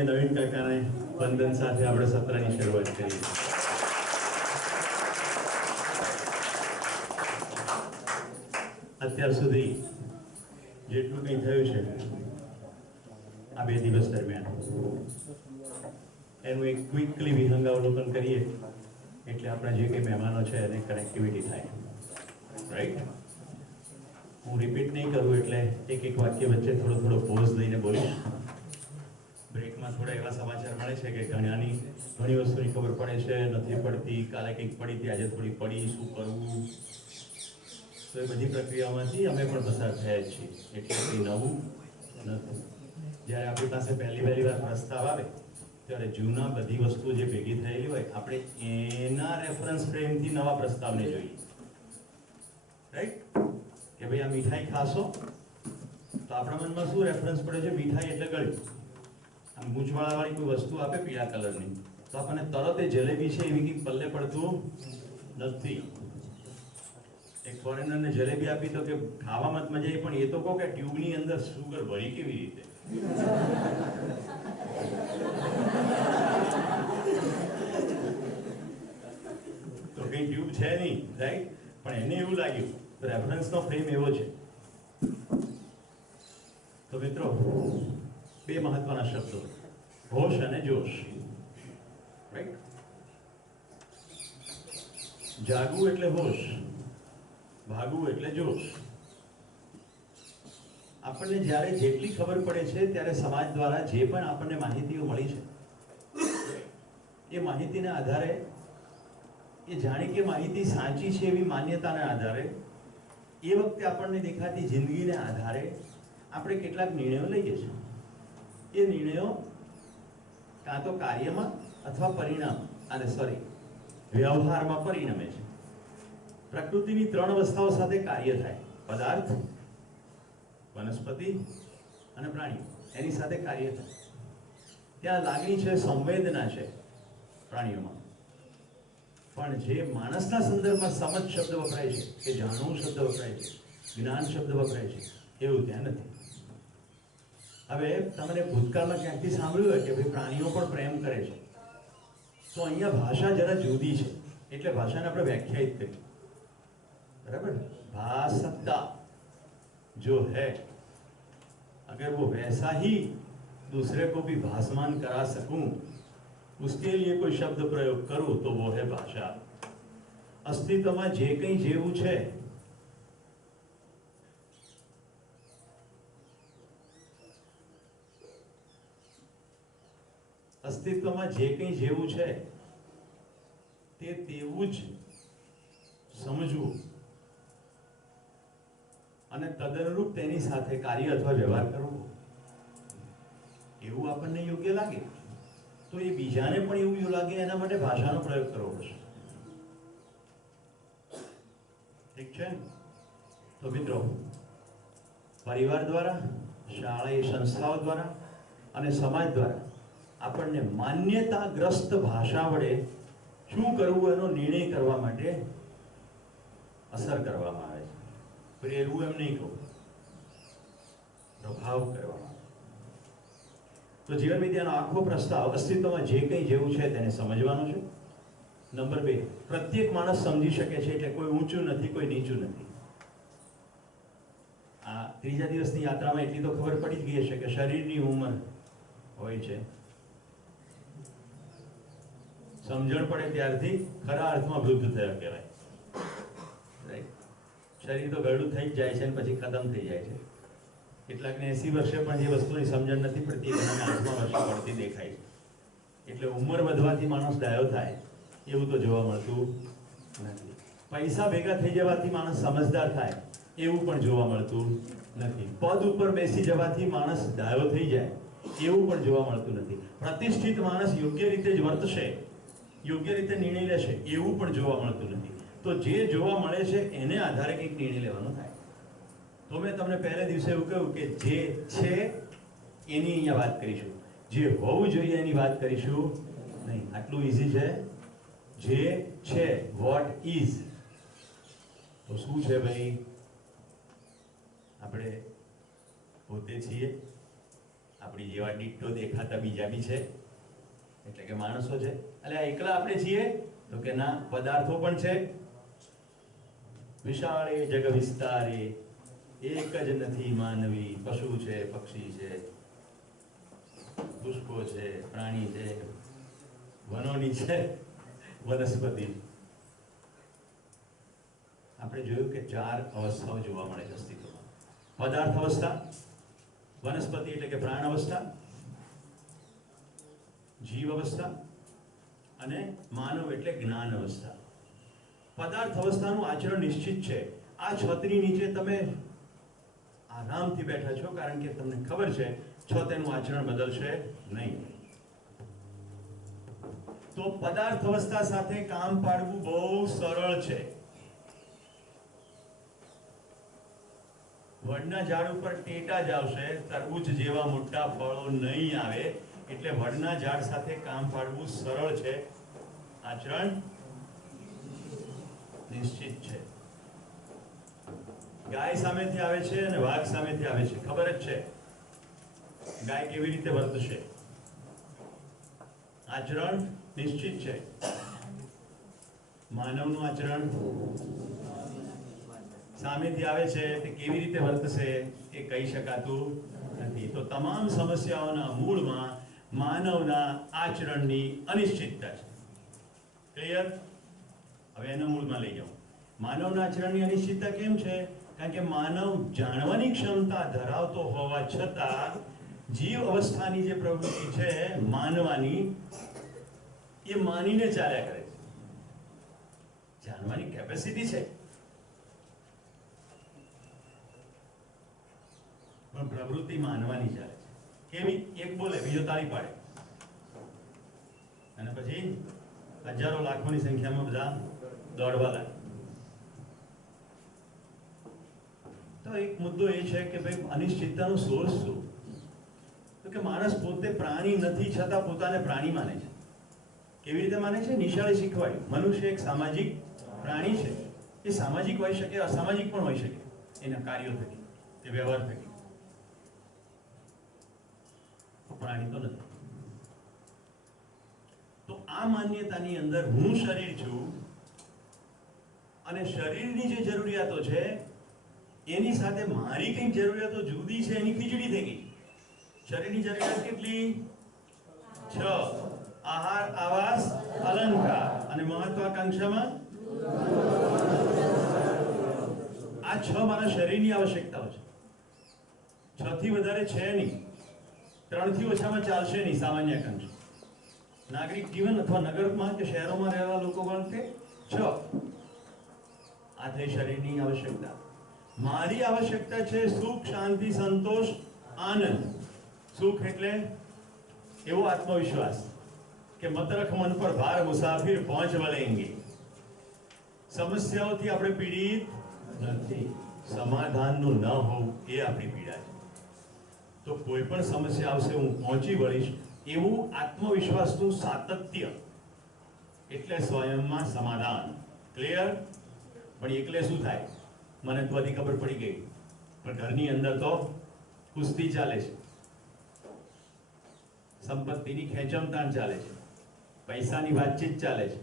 આદરણીય નવીન કાકાને વંદન સાથે આપણે સત્રની શરૂઆત કરીએ. અત્યાર સુધી જેટલું કંઈ થયું છે આ 2 દિવસ દરમિયાન એનું એક ક્વિકલી વિહંગાવલોકન કરીએ એટલે આપણા જે કંઈ મહેમાનો છે એને કનેક્ટિવિટી થાય. રાઈટ? હું રિપીટ નહીં કરું એટલે એક વાક્ય વચ્ચે થોડો પોઝ લઈને બોલીશ. બ્રેકમાં થોડા એવા સમાચાર મળે છે કે ઘણી વસ્તુની ખબર પડે છે, નથી પડતી, કાલે કંઈક પડી હતી, આજે થોડી પડી, શું કરવું. તો એ બધી પ્રક્રિયામાંથી અમે પણ પસાર થયા છીએ. એટલે કંઈ નવું નથી. જ્યારે આપણી પાસે પહેલી વાર પ્રસ્તાવ આવે ત્યારે જૂના બધી વસ્તુ જે ભેગી થયેલી હોય આપણે એના રેફરન્સ ફ્રેમથી નવા પ્રસ્તાવને જોઈએ. રાઈટ? કે ભાઈ આ મીઠાઈ ખાશો તો આપણા મનમાં શું રેફરન્સ પડે છે? મીઠાઈ એટલે ગળ્યું. આમ ગૂંચવાળાવાળી કોઈ વસ્તુ આપે પીળા કલરની તો આપણને તરત એ જલેબી છે એવી કંઈક પલ્લે પડતું નથી. એક ફોરેનરને જલેબી આપી તો કે ખાવામાં જ મજા આવી, પણ એ તો કહો કે ટ્યુબની અંદર સુગર ભરી કેવી રીતે? તો કઈ ટ્યુબ છે નહીં, રાઈટ? પણ એને એવું લાગ્યું. રેફરન્સનો ફ્રેમ એવો છે. તો મિત્રો, 2 મહત્વના શબ્દો, હોશ અને જોશ. રાઈટ? જાગવું એટલે હોશ, ભાગવું એટલે જોશ. આપણને જ્યારે જેટલી ખબર પડે છે ત્યારે સમાજ દ્વારા જે પણ આપણને માહિતીઓ મળી છે એ માહિતીના આધારે, એ જાણી કે માહિતી સાચી છે એવી માન્યતાના આધારે, એ વખતે આપણને દેખાતી જિંદગીને આધારે આપણે કેટલાક નિર્ણયો લઈએ છીએ. એ નિર્ણયો કાં તો કાર્યમાં અથવા વ્યવહારમાં પરિણમે છે. પ્રકૃતિની 3 અવસ્થાઓ સાથે કાર્ય થાય: પદાર્થ, વનસ્પતિ અને પ્રાણીઓ. એની સાથે કાર્ય થાય. ત્યાં લાગણી છે, સંવેદના છે પ્રાણીઓમાં. પણ જે માણસના સંદર્ભમાં સમજ શબ્દ વપરાય છે, કે જાણવું શબ્દ વપરાય છે, જ્ઞાન શબ્દ વપરાય છે, એવું ત્યાં નથી. હવે તમને ભૂતકાળમાં ક્યાંકથી સાંભળ્યું હોય કે ભાઈ પ્રાણીઓ પણ પ્રેમ કરે છે, તો અહીંયા ભાષા જરા જુદી છે. એટલે ભાષાને આપણે વ્યાખ્યાયિત કરી. बराबर? भासता जो है, अगर वो वैसा ही दूसरे को भी भासमान करा सकूं, उसके लिए कोई शब्द प्रयोग करूं तो वो है भाषा. अस्तित्वમાં જે કંઈ જેવું છે તે તેવું જ સમજવું અને તદનુરૂપ તેની સાથે કાર્ય અથવા વ્યવહાર કરવો. એવું આપણને યોગ્ય લાગે તો એ બીજાને પણ એવું લાગે એના માટે ભાષાનો પ્રયોગ કરવો પડશે. ઠીક છે? તો મિત્રો, પરિવાર દ્વારા, શાળાએ સંસ્થાઓ દ્વારા અને સમાજ દ્વારા આપણને માન્યતાગ્રસ્ત ભાષા વડે શું કરવું એનો નિર્ણય કરવા માટે અસર કરવામાં આવે છે. પ્રેરવું એમ નહીં કહું, પ્રભાવ કરવામાં. તો જીવન વિદ્યાનો આખો પ્રસ્તાવ અસ્તિત્વમાં જે કંઈ જેવું છે તેને સમજવાનું છે. નંબર 2, પ્રત્યેક માણસ સમજી શકે છે, એટલે કોઈ ઊંચું નથી, કોઈ નીચું નથી. આ 3જા દિવસની યાત્રામાં એટલી તો ખબર પડી જ ગઈ હશે કે શરીરની ઉંમર હોય છે. સમજણ પડે ત્યારથી ખરા અર્થમાં વૃદ્ધ થયા કહેવાય. શરીર તો ગરડું થઈ જ જાય છે અને પછી ખતમ થઈ જાય છે. કેટલાકને 80 વર્ષે પણ જે વસ્તુની સમજણ નથી પડતી એને 8મા વર્ષે પડતી દેખાય છે. એટલે ઉંમર વધવાથી માણસ ડાયો થાય એવું તો જોવા મળતું નથી. પૈસા ભેગા થઈ જવાથી માણસ સમજદાર થાય એવું પણ જોવા મળતું નથી. પદ ઉપર બેસી જવાથી માણસ ડાયો થઈ જાય એવું પણ જોવા મળતું નથી. પ્રતિષ્ઠિત માણસ યોગ્ય રીતે જ વર્તશે, યોગ્ય રીતે નિર્ણય લેશે એવું પણ જોવા મળતું નથી. તો જે જોવા મળે છે એને આધારે કંઈક નિર્ણય લેવાનો થાય. તો મેં તમને પહેલે દિવસે એવું કહ્યું કે જે છે એની અહીંયા વાત કરીશું, જે હોવું જોઈએ એની વાત કરીશું નહીં. આટલું ઈઝી છે. જે છે, વોટ ઇઝ. તો શું છે ભાઈ? આપણે પોતે છીએ, આપણી જેવા ડીટો દેખાતા બીજા બી છે, એટલે કે માણસો છે. એટલે આ એકલા આપણે છીએ તો કે ના, પદાર્થો પણ છે. વિશાળે જગ વિસ્તારે એક જ નથી માનવી, પશુ છે, પક્ષી છે, પુષ્પો છે, પ્રાણી છે, વનોની છે, વનસ્પતિ. આપણે જોયું કે 4 અવસ્થાઓ જોવા મળે છે અસ્તિત્વમાં. પદાર્થ અવસ્થા, વનસ્પતિ એટલે કે પ્રાણ અવસ્થા, જીવ અવસ્થા અને માનવ એટલે જ્ઞાન અવસ્થા. પદાર્થ અવસ્થાનું આચરણ નિશ્ચિત છે. આ છતની નીચે તમે આરામથી બેઠા છો, કારણ કે તમને ખબર છે છત એનું આચરણ બદલશે નહીં. તો પદાર્થ અવસ્થા સાથે કામ પાડવું બહુ સરળ છે. વડના ઝાડ ઉપર ટેટા જ આવશે, તરબૂચ જેવા મોટા ફળો નહીં આવે. એટલે વડના ઝાડ સાથે કામ પાડવું સરળ છે, આચરણ નિશ્ચિત છે. ગાય સામેથી આવે છે અને વાઘ સામેથી આવે છે, ખબર જ છે ગાય કેવી રીતે વર્તશે. આચરણ નિશ્ચિત છે. માનવનું આચરણ સામેથી આવે છે તે કેવી રીતે વર્તશે એ કહી શકાતું નથી. તો તમામ સમસ્યાઓના મૂળમાં માનવના આચરણની અનિશ્ચિતતા છે. ક્લિયર? હવે એના મૂળમાં લઈ જાઓ. માનવના આચરણની અનિશ્ચિતતા કેમ છે? કારણ કે માનવ જાણવાની ક્ષમતા ધરાવતો હોવા છતાં જીવ અવસ્થાની જે પ્રવૃત્તિ છે માનવાની, એ માનીને ચાલ્યા કરે છે. જાણવાની કેપેસિટી છે પણ પ્રવૃત્તિ માનવાની ચાલે છે. કેવી? એક બોલે બીજો તાળી પાડે અને પછી હજારો લાખોની સંખ્યામાં બધા દોડવા લાગે. તો એક મુદ્દો એ છે કે ભાઈ અનિશ્ચિતતાનો સોર્સ શું? તો કે માણસ પોતે પ્રાણી નથી છતાં પોતાને પ્રાણી માને છે. કેવી રીતે માને છે? નિશાળે શીખવાડ્યું. મનુષ્ય એક સામાજિક પ્રાણી છે. એ સામાજિક હોઈ શકે, અસામાજિક પણ હોઈ શકે, એના કાર્યો થકી, એ વ્યવહાર થકી. પ્રાણી તો નથી. તો આ માન્યતાની અંદર હું શરીર છું અને શરીરની જે જરૂરિયાતો છે એની સાથે મારી કઈ જરૂરિયાતો જુદી છે, એની ખીચડી થઈ ગઈ. શરીરની જરૂરિયાત કેટલી? 6. આહાર, આવાસ, અલંકાર અને મહત્વાકાંક્ષામાં આ 6 મારા શરીરની આવશ્યકતાઓ છે. 6 થી વધારે છે નહીં, 3 થી ઓછામાં ચાલશે નહીં. સામાન્ય આકાંક્ષા નાગરિક જીવન અથવા નગરમાં કે શહેરોમાં રહેવા લોકો માટે 6. આ થઈ શરીરની આવશ્યકતા. મારી આવશ્યકતા છે સુખ, શાંતિ, સંતોષ, આનંદ. સુખ એટલે એવો આત્મવિશ્વાસ કે મતરખ મન પર ભાર મુસાફિર પહોંચ વળેંગે. સમસ્યાઓથી આપણે પીડિત નથી. સમાધાનનું ન હોવું એ આપણી પીડા છે. તો કોઈ પણ સમસ્યા આવશે હું પહોંચી વળીશ એવું આત્મવિશ્વાસનું સાતત્ય એટલે સ્વયંમાં સમાધાન. ક્લિયર? પણ એકલે શું થાય? મને તો બધી ખબર પડી ગઈ, પણ ઘરની અંદર તો કુસ્તી ચાલે છે, સંપત્તિની ખેંચમતાણ ચાલે છે, પૈસાની વાતચીત ચાલે છે,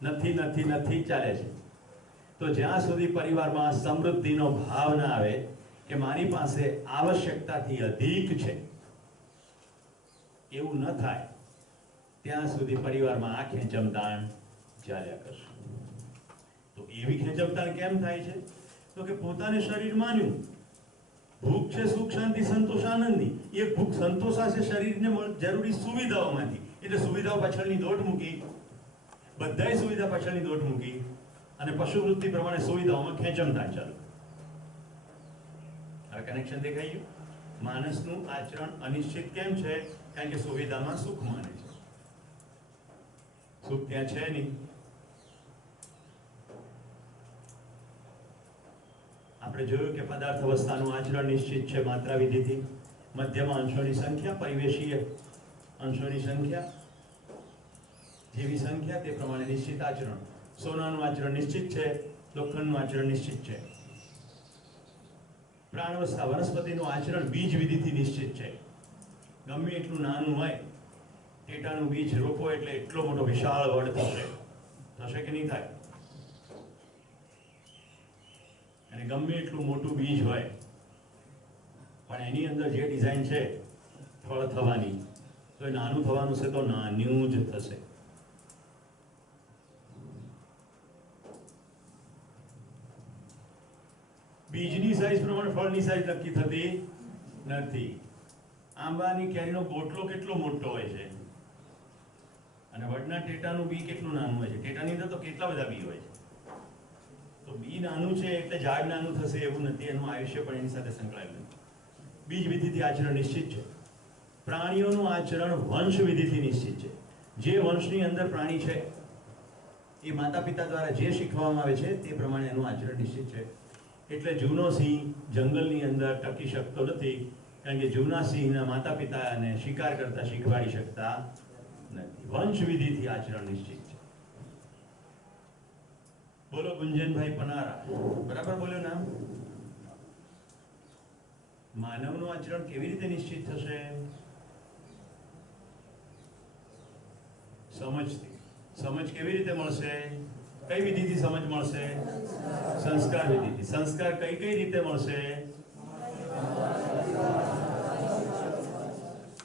નથી નથી નથી ચાલે છે. તો જ્યાં સુધી પરિવારમાં સમૃદ્ધિનો ભાવ ના આવે કે મારી પાસે આવશ્યકતાથી અધિક છે એવું ન થાય, ત્યાં સુધી પરિવારમાં આ ખેંચમતાણ ચાલ્યા કરશે. તો એવી ખેંચમતાણ કેમ થાય છે? તો કે પોતાને શરીર માન્યું. ભૂખ છે સુખ, શાંતિ, સંતોષ, આનંદની. એ ભૂખ સંતોષાશે શરીરને જરૂરી સુવિધાઓમાંથી. એટલે સુવિધાઓ પાછળની દોટ મૂકી, બધાય સુવિધા પાછળની દોટ મૂકી અને પશુવૃત્તિ પ્રમાણે સુવિધાઓમાં ખેંચમતાણ ચાલુ. આ કનેક્શન દેખાઈ ગયું? માણસનું આચરણ અનિશ્ચિત કેમ છે? કારણ કે સુવિધામાં સુખ માને છે. સુખ ત્યાં છે નહીં. આપણે જોયું કે પદાર્થ અવસ્થાનું આચરણ નિશ્ચિત છે માત્રા વિધિથી. મધ્યમાં અંશોની સંખ્યા, પરિવેશીય અંશોની સંખ્યા, જેવી સંખ્યા તે પ્રમાણે નિશ્ચિત આચરણ. સોનાનું આચરણ નિશ્ચિત છે, લોખંડનું આચરણ નિશ્ચિત છે. પ્રાણવસ્થા વનસ્પતિનું આચરણ બીજ વિધિથી નિશ્ચિત છે. ગમે એટલું નાનું હોય, ટેટાનું બીજ રોપો એટલે એટલો મોટો વિશાળ વડ થશે કે નહીં થાય? અને ગમે એટલું મોટું બીજ હોય પણ એની અંદર જે ડિઝાઇન છે ફળ થવાની, તો એ નાનું થવાનું છે તો નાનું જ થશે. બીજની સાઈઝ પ્રમાણે ફળની સાઈઝ નક્કી થતી નથી. આંબાની કેરીનો ગોટલો કેટલો મોટો હોય છે અને વડના ટેટાનું બી કેટલું નાનું હોય છે. ટેટાની અંદર તો કેટલા બધા બી હોય છે. તો બી નાનું છે એટલે ઝાડ નાનું થશે એવું નથી. એનું આયુષ્ય પણ એની સાથે સંકળાયેલું નથી. બીજ વિધિથી આચરણ નિશ્ચિત છે. પ્રાણીઓનું આચરણ વંશ વિધિથી નિશ્ચિત છે. જે વંશની અંદર પ્રાણી છે એ માતા પિતા દ્વારા જે શીખવામાં આવે છે તે પ્રમાણે એનું આચરણ નિશ્ચિત છે. એટલે જૂનો સિંહ જંગલની અંદર ટકી શકતો નથી, કારણ કે જૂના સિંહના માતા પિતાને શિકાર કરતા શીખવાડી શકતા નથી. વંશ વિધિથી આચરણ નિશ્ચિત છે. બોલો ગુંજનભાઈ પનારા, બરાબર બોલ્યો નામ? માનવનું આચરણ કેવી રીતે નિશ્ચિત થશે? સમજથી. સમજ કેવી રીતે મળશે? કઈ વિધિથી સમજ મળશે? સંસ્કાર વિધિથી. સંસ્કાર કઈ કઈ રીતે મળશે?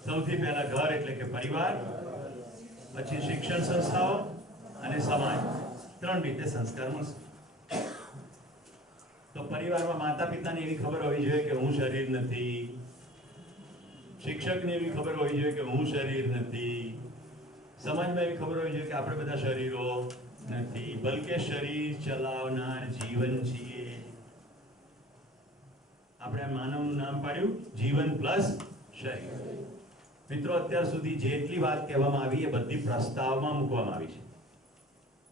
સૌથી પહેલા ઘર એટલે કે પરિવાર, પછી શિક્ષણ સંસ્થાઓ અને સમાજ. 3 રીતે સંસ્કાર મળશે. તો પરિવારમાં માતા પિતાને એવી ખબર હોવી જોઈએ કે હું શરીર નથી. શિક્ષકને એવી ખબર હોવી જોઈએ કે હું શરીર નથી. સમાજમાં એવી ખબર હોવી જોઈએ કે આપણે બધા શરીરો નથી, બલકે શરીર ચલાવનાર જીવન છીએ. આપણે માનવનું નામ પાડ્યું જીવન પ્લસ શરીર. મિત્રો, અત્યાર સુધી જેટલી વાત કહેવામાં આવી એ બધી પ્રસ્તાવમાં મૂકવામાં આવી છે.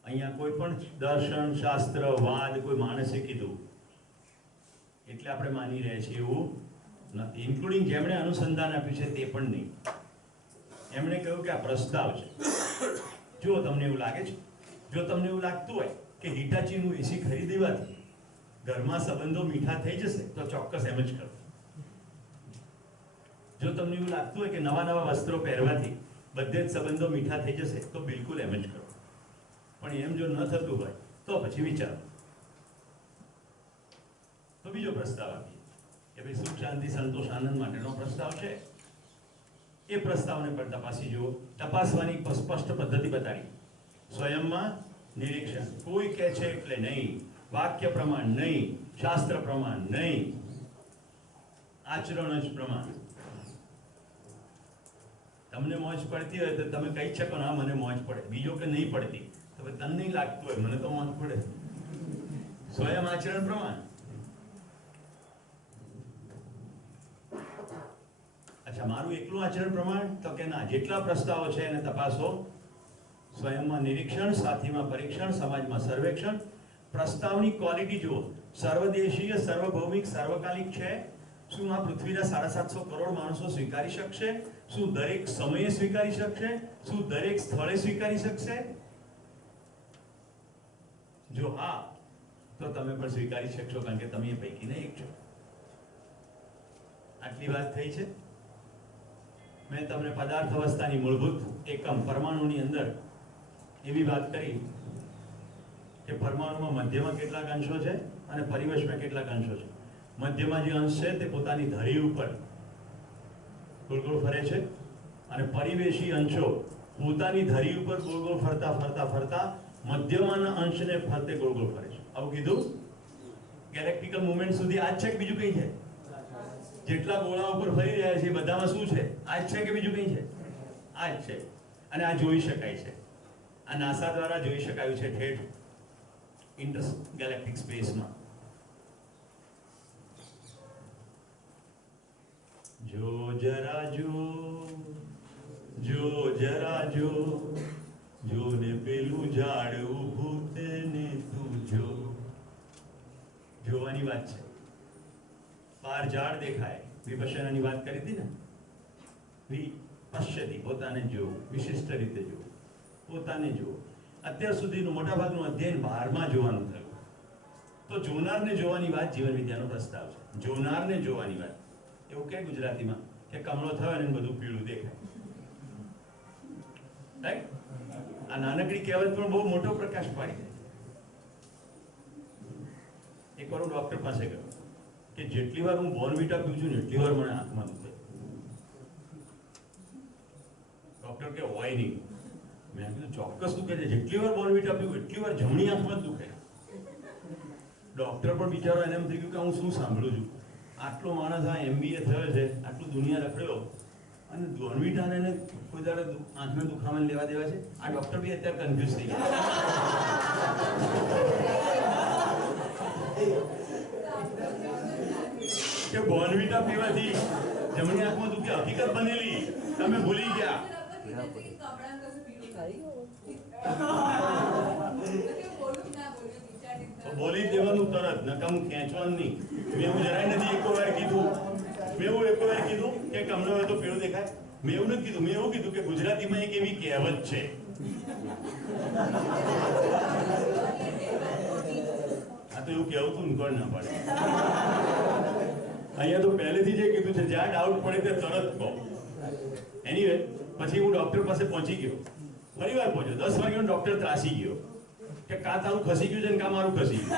અહીંયા કોઈ પણ દર્શન શાસ્ત્ર વાદ કોઈ માણસે કીધું એટલે આપણે માની રહ્યા છીએ એવું નથી. ઇન્ક્લુડિંગ જેમણે અનુસંધાન આપ્યું છે તે પણ નહીં. એમણે કહ્યું કે આ પ્રસ્તાવ છે. જો તમને એવું લાગે છે, જો તમને એવું લાગતું હોય કે હિટાચીનું એસી ખરીદી દેવાથી ઘરમાં સંબંધો મીઠા થઈ જશે તો ચોક્કસ એમ જ કરો. જો તમને એવું લાગતું હોય કે નવા નવા વસ્ત્રો પહેરવાથી બધે જ સંબંધો મીઠા થઈ જશે તો બિલકુલ એમ જ કરો. પણ એમ જો ન થતું હોય તો પછી વિચારો. તો બીજો પ્રસ્તાવ આપીએ કે ભાઈ સુખ શાંતિ સંતોષ આનંદ માટેનો પ્રસ્તાવ છે. એ પ્રસ્તાવને પણ તપાસી જુઓ. તપાસવાની સ્પષ્ટ પદ્ધતિ બતાડી. સ્વયંમાં નિરીક્ષણ. કોઈ કહે છે એટલે નહીં, વાક્ય પ્રમાણ નહીં, શાસ્ત્ર પ્રમાણ નહીં, આચરણ જ પ્રમાણ. તમને મોજ પડતી હોય તો તમે કહી શકો ના મને મોજ પડે. બીજો કે નહીં પડતી તો તને નહીં લાગતું હોય મને તો મોજ પડે. સ્વયં આચરણ પ્રમાણ. અચ્છા, મારું એકલું આચરણ પ્રમાણ? તો કે ના, જેટલા પ્રસ્તાવો છે એને તપાસો. સ્વયંમાં નિરીક્ષણ, સાથીમાં પરીક્ષણ, સમાજમાં સર્વેક્ષણ. પ્રસ્તાવની ક્વોલિટી જુઓ. સર્વદેશીય, સર્વભૌમિક, સર્વકાલિક છે. શું આ પૃથ્વીના 750 કરોડ માણસો સ્વીકારી શકશે? શું દરેક સમયે સ્વીકારી શકશે? શું દરેક સ્થળે સ્વીકારી શકશે? જો હા, તો તમે પણ સ્વીકારી શકશો, કારણ કે તમે એ પૈકીના એક છો. આટલી વાત થઈ છે. મેં તમને પદાર્થ અવસ્થાની મૂળભૂત એકમ પરમાણુની અંદર એવી વાત કરી કે પરમાણુમાં મધ્યમાં કેટલાક અંશો છે અને પરિવેશમાં કેટલાક અંશો છે. મધ્યમાં જે અંશ છે તે પોતાની ધરી ઉપર ગોળ ગોળ ફરે છે અને પરિવેશી અંશો પોતાની ધરી ઉપર ગોળ ગોળ ફરતા ફરતા ફરતા મધ્યમાંના અંશને ફરતે ગોળ ગોળ ફરે છે. આવું કીધું. ગેલેક્ટિકલ મુવમેન્ટ સુધી આ જ છે કે બીજું કંઈ છે? જેટલા ગોળા ઉપર ફરી રહ્યા છે બધામાં શું છે? આ જ છે કે બીજું કંઈ છે? આ જ છે. અને આ જોઈ શકાય છે. આ નાસા દ્વારા જોઈ શકાયું છે ઠેઠ ઇન્ટર ગેલેક્ટિક સ્પેસમાં. જો જરા જો, જો જરા જો, જો ને પેલું ઝાડ ઊભું તેને તું જો. જોવાની વાત છે. બહાર ઝાડ દેખાય, વિપશ્યનાની વાત કરી હતી ને. વિપશ્યતિ, પોતાને જોવું, વિશિષ્ટ રીતે જોવું, પોતાને જોવું. અત્યાર સુધીનું મોટાભાગનું અધ્યયન બહારમાં જોવાનું થયું. તો જોનારને જોવાની વાત જીવન વિદ્યાનો પ્રસ્તાવ છે. જોનારને જોવાની વાત. એવું કે ગુજરાતીમાં કે કમળો થયો ને બધું પીળું દેખાય. રાઈટ? આ નાનકડી કહેવત પણ બહુ મોટો પ્રકાશ પાડી દે. એકવાર હું ડોક્ટર પાસે ગયો કે જેટલી વાર હું બોર્નવિટા પીઉં છું ને એટલી વાર મને આંખમાં દુખે. ડોક્ટર કે હોય નહીં. મેં કીધું ચોક્કસ દુખે છે. જેટલી વાર બોર્નવિટા પીવું એટલી વાર જમણી આંખમાં જ દુખે. ડોક્ટર પણ બિચારો એને એમ થઈ ગયું કે હું શું સાંભળું છું. આટલો માણસ આ MBA થયો છે, આટલું દુનિયા રખડ્યો અને બોર્નવિટાને એને કોઈ દાડે આંખના દુખાવાને લેવા દેવા છે. આ ડોક્ટર બી અત્યારે કન્ફ્યુઝ થઈ ગયા કે બોર્નવિટા પીવાથી જમણી આંખમાં દુખે હકીકત બનેલી તમે ભૂલી ગયા. બોલી દેવાનું તરત, નકામું ખેંચવાનું નહીં. મેં એવું જરાય નથી એક વાર કીધું કે કમળો હોય તો પીળો દેખાય. મેં એવું નથી કીધું. મેં એવું કીધું કે ગુજરાતીમાં એક એવી કહેવત છે. આ તો એવું કહેવું તું કોણ ના પાડે. અહીંયા તો પહેલેથી જે કીધું છે જ્યાં ડાઉટ પડે તે તરત કહો. એનીવે પછી હું ડોક્ટર પાસે પહોંચી ગયો. ફરી વાર પહોંચ્યો. 10 વાગ્યાનો ડોક્ટર ત્રાસી ગયો કે કાં તારું ખસી ગયું છે ને કાં મારું ખસી ગયું.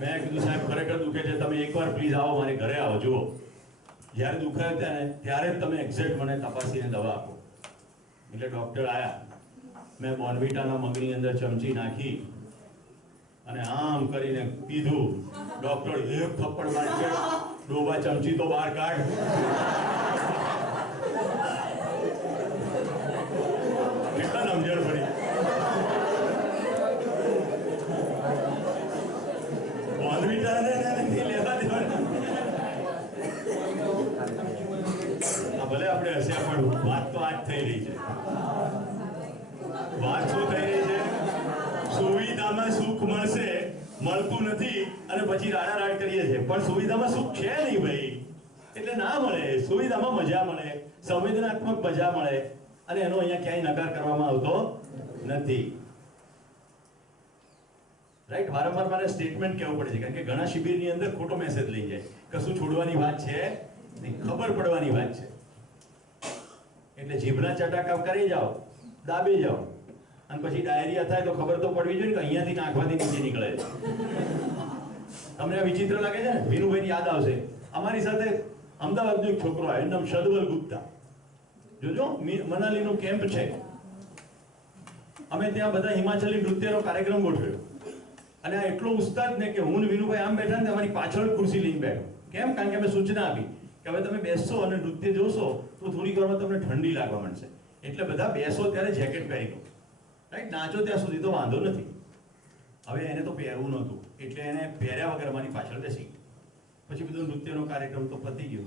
મેં કીધું સાહેબ ખરેખર દુખે છે, તમે એકવાર પ્લીઝ આવો, મારે ઘરે આવો. જુઓ જ્યારે દુખાય ત્યારે જ તમે એક્ઝેક્ટ મને તપાસીને દવા આપો. એટલે ડોક્ટર આવ્યા. મેં બોર્નવિટાના મગની અંદર ચમચી નાખી અને આમ કરીને પીધું. ડોક્ટર એક થપ્પડ મારી કે ડોબા ચમચી તો બહાર કાઢ. કેટલા સમજણ પડી. બોર્નવિટાને લેવા દેવાના. ભલે આપણે હસ્યા પણ વાત તો આજ થઈ રહી છે. વાત શું થઈ રહી છે? સુવિધામાં સુખ મળશે, મળતું નથી અને પછી રાડારાડ કરીએ છીએ. પણ સુવિધામાં સુખ છે નહીં ભાઈ, એટલે ના મળે. સુવિધામાં મજા મળે, સંવેદનાત્મક મજા મળે અને એનો અહીંયા ક્યાંય નકાર કરવામાં આવતો નથી. રાઈટ? વારંવાર મારે સ્ટેટમેન્ટ કહેવું પડે છે કારણ કે ઘણા શિબિરની અંદર ખોટો મેસેજ લઈ જાય. કશું છોડવાની વાત છે નહીં, ખબર પડવાની વાત છે. એટલે જીભના ચટાકા કરી જાઓ, દાબી જાઓ અને પછી ડાયરિયા થાય તો ખબર તો પડવી જોઈએ કે અહીંયાથી નાખવાથી નીચે નીકળે છે. તમને આ વિચિત્ર લાગે છે ને? વિનુભાઈ યાદ આવશે. અમારી સાથે અમદાવાદનો એક છોકરો આવ્યો, એનું નામ શદવલ ગુપ્તા. જોજો મનાલીનો કેમ્પ છે. અમે ત્યાં બધા હિમાચલી નૃત્યનો કાર્યક્રમ ગોઠવ્યો અને આ એટલો ઉસ્તાદ ને કે હું ને વિનુભાઈ આમ બેઠા ને અમારી પાછળ ખુરશી લઈને બેઠો. કેમ? કારણ કે અમે સૂચના આપી કે હવે તમે બેસશો અને નૃત્ય જોશો તો થોડી વારમાં તમને ઠંડી લાગવા માંડશે. એટલે બધા બેસો ત્યારે જેકેટ પહેરી લો. રાઈટ? નાચો ત્યાં સુધી તો વાંધો નથી. હવે એને તો પહેરવું નહોતું એટલે એને પહેર્યા વગર અમારી પાછળ બેસી ગયો. પછી બધો નૃત્યનો કાર્યક્રમ તો પતી ગયો.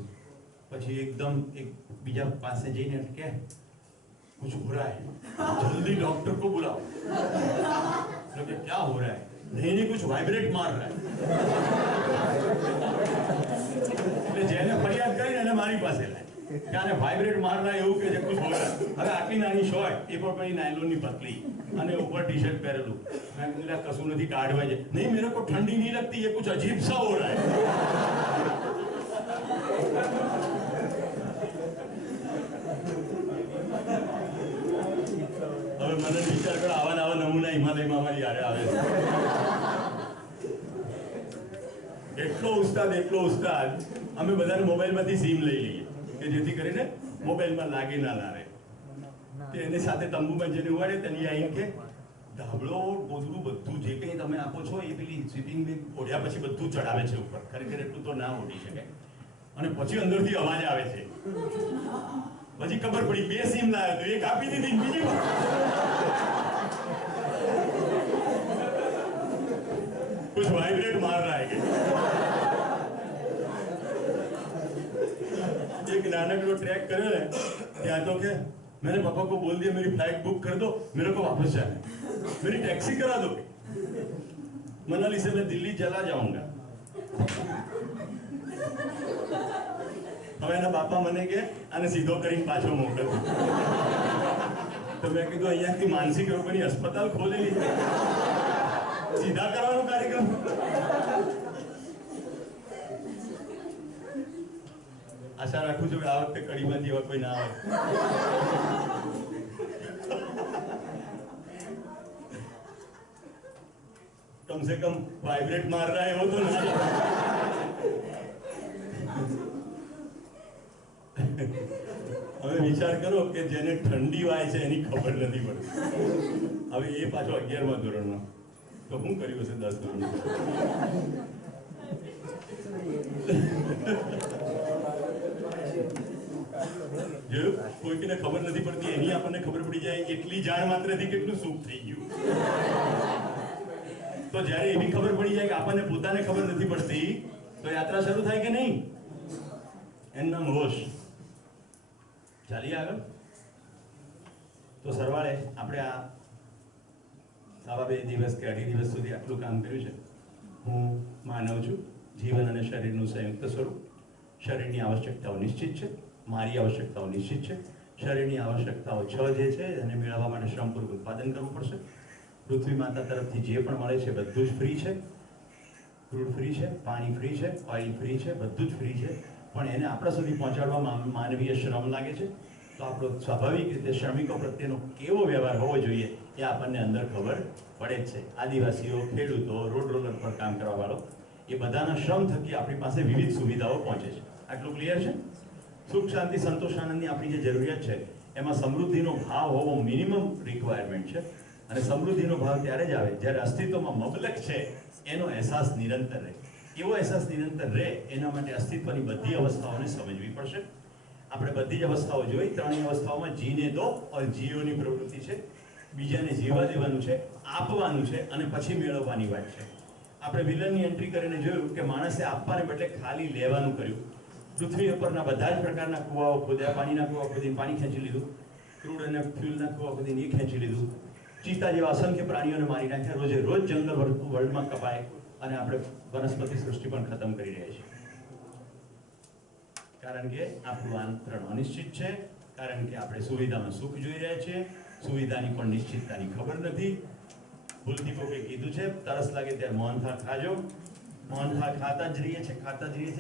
પછી એકદમ એક બીજા પાસે જઈને કે कुछ हो रहा है, जल्दी डॉक्टर को बुलाओ. तो क्या हो रहा है? नहीं कुछ वाइब्रेट मार रहा है. એટલે જેને ફરિયાદ કરીને એને મારી પાસે લાય કે આને વાઇબ્રેટ મારના એવું કે છે કુછ હો રહા. હવે આટલી નાની શોર્ટ, એ પણ પેલી નાયલોનની પતલી અને ઉપર ટી-શર્ટ પહેરેલું. મેં કીધું કશું નથી, કાઢવા છે. નહીં, मेरे को ठंडी नहीं लगती, ये कुछ अजीब सा हो रहा है. હવે મને વિચાર કરો, આવા નવા નમૂના હિમાલયમાં અમારી યારે આવે છે. એટલો ઉસ્તાદ અમે બધાને મોબાઈલમાંથી સિમ લઈ લઈએ કે જેથી કરીને મોબાઈલમાં લાગે ના લાગે. તો એની સાથે તંબુમાં જેને ઉવાડે તેની આવીને કે ધાબળો ગોદડું બધું જે કંઈ તમે આપો છો એ પેલી સ્લીપિંગ બેગ ઓઢ્યા પછી બધું ચડાવે છે ઉપર. ખરેખર એટલું તો ના ઓઢી શકે. અને પછી અંદરથી અવાજ આવે છે. પછી ખબર પડી 2 સિમ લાવ્યો તો એક આપી દીધી, બીજી कुछ वाइब्रेट मार रहा है. एक नानकड़ो ट्रैक करे ना, क्या तो क्या मैंने पापा को बोल दिया मेरी फ्लाइट बुक कर दो, मेरे को वापस जाना है, मेरी टैक्सी करा दो. मनाली से मैं दिल्ली चला जाऊंगा. હવે એના બાપા મને કે આને સીધો કરીને પાછો મોકલ. તો મેં કીધું અહીંયાથી માનસિક રોગોની अस्पताल ખોલેલી, સીધા કરવાનો કાર્યક્રમ. આશા રાખું છું કે આ વખતે કડીમાંથી એવા કોઈ ના આવે. कम से कम वाइब्रेट मार रहा है वो तो ना. હવે વિચાર કરો કે જેને ઠંડી વાય છે એની ખબર નથી પડતી. હવે એ પાછો 11મા ધોરણમાં, તો શું કર્યું હશે 10 ધોરણમાં? જોયું, કોઈને ખબર નથી પડતી એની આપણને ખબર પડી જાય, એટલી જાણ માત્રથી કેટલું સુખ થઈ ગયું. તો જ્યારે એવી ખબર પડી જાય કે આપણને પોતાને ખબર નથી પડતી, તો યાત્રા શરૂ થાય કે નહીં? એનું નામ હોશ. ચાલીએ આગળ. તો સરવાળે આપણે આવા 2 દિવસ કે 2.5 દિવસ સુધી આટલું કામ કર્યું છે. હું માનવ છું, જીવન અને શરીરનું સંયુક્ત સ્વરૂપ. શરીરની આવશ્યકતાઓ નિશ્ચિત છે, મારી આવશ્યકતાઓ નિશ્ચિત છે. શરીરની આવશ્યકતાઓ 6 જે છે એને મેળવવા માટે શ્રમપૂર્વક ઉત્પાદન કરવું પડશે. પૃથ્વી માતા તરફથી જે પણ મળે છે બધું જ ફ્રી છે. ક્રૂડ ફ્રી છે, પાણી ફ્રી છે, ઓઇલ ફ્રી છે, બધું જ ફ્રી છે. પણ એને આપણા સુધી પહોંચાડવામાં માનવીય શ્રમ લાગે છે. તો આપણો સ્વાભાવિક રીતે શ્રમિકો પ્રત્યેનો કેવો વ્યવહાર હોવો જોઈએ એ આપણને અંદર ખબર પડે જ છે. આદિવાસીઓ, ખેડૂતો, રોડ રોલર પર કામ કરવાવાળો, એ બધાના શ્રમ થકી આપણી પાસે વિવિધ સુવિધાઓ પહોંચે છે. આટલું ક્લિયર છે? સુખ, શાંતિ, સંતોષ, આનંદની આપણી જે જરૂરિયાત છે એમાં સમૃદ્ધિનો ભાવ હોવો મિનિમમ રિક્વાયરમેન્ટ છે. અને સમૃદ્ધિનો ભાવ ત્યારે જ આવે જ્યારે અસ્તિત્વમાં મબલક છે એનો અહેસાસ નિરંતર રહે. એવો અહેસાસ નિરંતર રહે એના માટે અસ્તિત્વની બધી અવસ્થાઓને સમજવી પડશે. આપણે બધી જ અવસ્થાઓ જોઈ. 3 અવસ્થાઓમાં જીને દો ઓર જીઓની પ્રવૃત્તિ છે. બીજાને જીવવા દેવાનું છે, આપવાનું છે અને પછી મેળવવાની વાત છે. આપણે વિલનની એન્ટ્રી કરીને જોયું કે માણસે આપવાને બદલે ખાલી લેવાનું કર્યું. પૃથ્વી ઉપરના બધા જ પ્રકારના કુવાઓ ખોદ્યા, પાણીના કુવા ખોદીને પાણી ખેંચી લીધું, ક્રૂડ અને ફ્યુલના કુવા ખોદીને એ ખેંચી લીધું. ચીતા જેવા અસંખ્ય પ્રાણીઓને મારી નાખ્યા. રોજે રોજ જંગલ વર્લ્ડમાં કપાય અને આપણે વનસ્પતિ સૃષ્ટિ પણ ખતમ કરી રહ્યા છીએ. કારણ કે આપણું આંતરણ અનિશ્ચિત છે. કારણ કે આપણે સુવિધામાં સુખ જોઈ રહ્યા છીએ, સુવિધાની પણ નિશ્ચિતતાની ખબર નથી. ભૂલથી કોકે કીધું છે તરસ લાગે ત્યારે મોહનથાળ ખાજો. મોહનથાળ ખાતા જ રહીએ છીએ,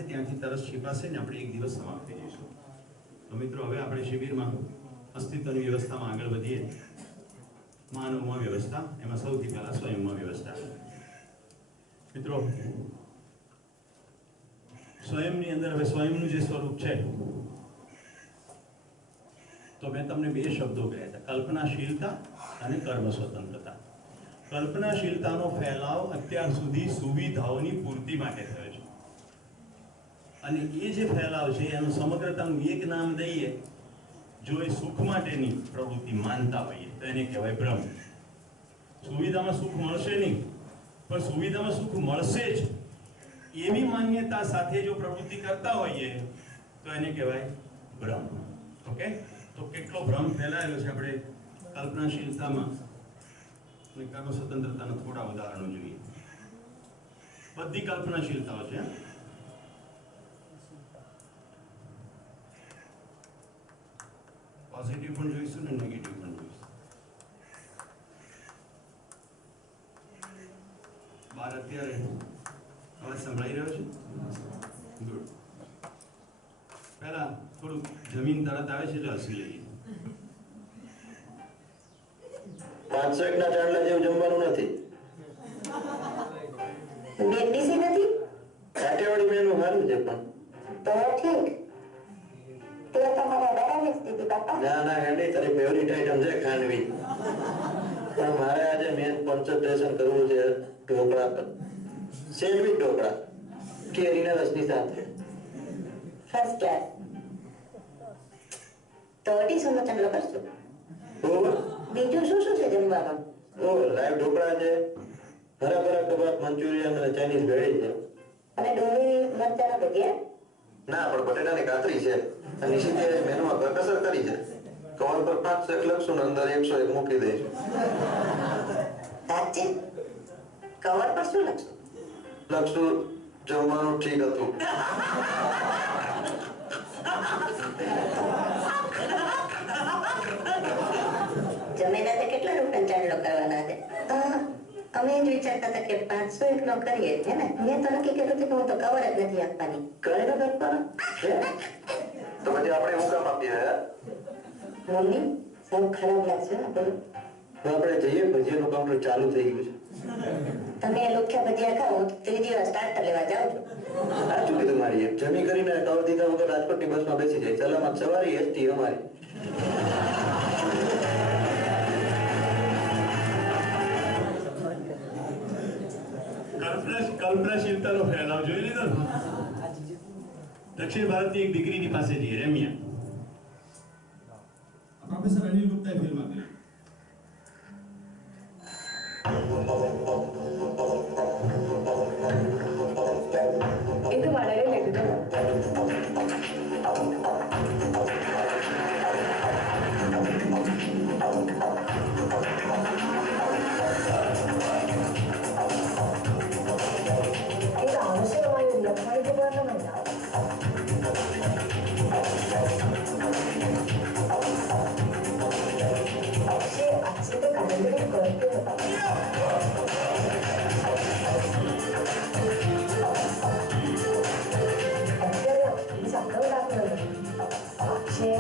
ત્યાંથી તરસ છીપાશે ને આપણે એક દિવસ સમાપ્ત થઈ જઈશું. તો મિત્રો, હવે આપણે શિબિરમાં અસ્તિત્વની વ્યવસ્થામાં આગળ વધીએ. માનવમાં વ્યવસ્થા, એમાં સૌથી પહેલા સ્વયંમાં વ્યવસ્થા. મિત્રો, સ્વયંની અંદર હવે સ્વયંનું જે સ્વરૂપ છે, તો મેં તમને 2 શબ્દો કહ્યા હતા, કલ્પનાશીલતા અને કર્મ સ્વતંત્રતા. કલ્પનાશીલતાનો ફેલાવ અત્યાર સુધી સુવિધાઓની પૂર્તિ માટે થયો છે. અને એ જે ફેલાવ છે એનું સમગ્રતાનું એક નામ દઈએ, જો એ સુખ માટેની પ્રવૃત્તિ માનતા હોઈએ તો એને કહેવાય ભ્રમ. સુવિધામાં સુખ મળશે નહીં, પણ સુવિધામાં સુખ મળશે જ એવી માન્યતા સાથે જો પ્રવૃત્તિ કરતા હોઈએ તો એને કહેવાય ભ્રમ. ઓકે? તો કેટલો ભ્રમ ફેલાયેલો છે આપણે કલ્પનાશીલતામાં અને કર્મ સ્વતંત્રતાના થોડા ઉદાહરણો જોઈએ. બધી કલ્પનાશીલતાઓ છે. પોઝિટિવ પણ જોઈશું ને નેગેટિવ પણ જોઈશું. બહાર અત્યારે અવાજ સંભળાઈ રહ્યો છે? ગુડ. પહેલા થોડું જમીન તરત આવે છે એટલે હસી લઈએ. 501 ના ચાંદલા જેવું જમવાનું નથી. બેટીસી નથી. કાઠિયાવાડી મેનુ સારું છે પણ તો ઠીક. તે તમારે ડરાવી દીધી બાપા. ના હેડી, તારી ફેવરિટ આઈટમ છે ખાંડવી. પણ મારે આજે મેન કોન્સન્ટ્રેશન કરવું છે ઢોકળા પર. સેન્ડવિચ ઢોકળા કેરીના રસની સાથે. First class. તો અઢીસોનો ચાંદલો કરશો. બીજું શું શું છે જમવામાં? લાઈવ ઢોકળા છે, હરા ભરા કબાબ, મંચુરિયન અને ચાઇનીઝ ભેળી છે. અને ડુંગળી મરચાના ભજીયા? ના, પણ બટેટાની કાતરી છે. અને સીધે મેનુમાં કરકસર કરી છે. કવર પર 501 લખશું ને અંદર 101 મૂકી દઈશું. સાચે? કવર પર શું લખશું? લખશું જમવાનું ઠીક હતું. જમીના તે કેટલા રૂપિયા ચાંદલો કરવાના છે? અમે જ વિચારતા હતા કે 501 નો કરીએ છે ને. મેં તો નક્કી કર્યું હતું કે હું તો કવર જ નથી આપવાની. કઈ નથી આપવાના? તો પછી આપણે એવું કામ આપીએ યાર? મમ્મી સૌ ખરાબ લાગશે ને બોલો. તો આપણે જઈએ, ભજીયાનું કાઉન્ટર ચાલુ થઈ ગયું છે. તમે લોખ્યા ભજીયા ખાઓ હું ત્રીજી વાર સ્ટાર્ટર લેવા જાઉં છું. સાચું કીધું મારી. જમી કરીને કવર દીધા વગર રાજકોટની બસમાં બેસી જાય. સલામત સવારી, એસટી અમારી. કલ્પનાશીલતાનો ફેલાવ જોઈ લીધો ને? દક્ષિણ ભારતની એક દીકરીની પાસે જઈએ, રેમિયા. પ્રોફેસર અનિલ ગુપ્તાએ ફિલ્મ આપી. ഇത് വളരെ ലളിതമാണ്. ഇത് ആവശ്യമായ ഇലക്ട്രോണിക് പക്ഷേ അച്ഛന്റെ കടലിൽ കുറയ്ക്കുന്നത് പക്ഷേ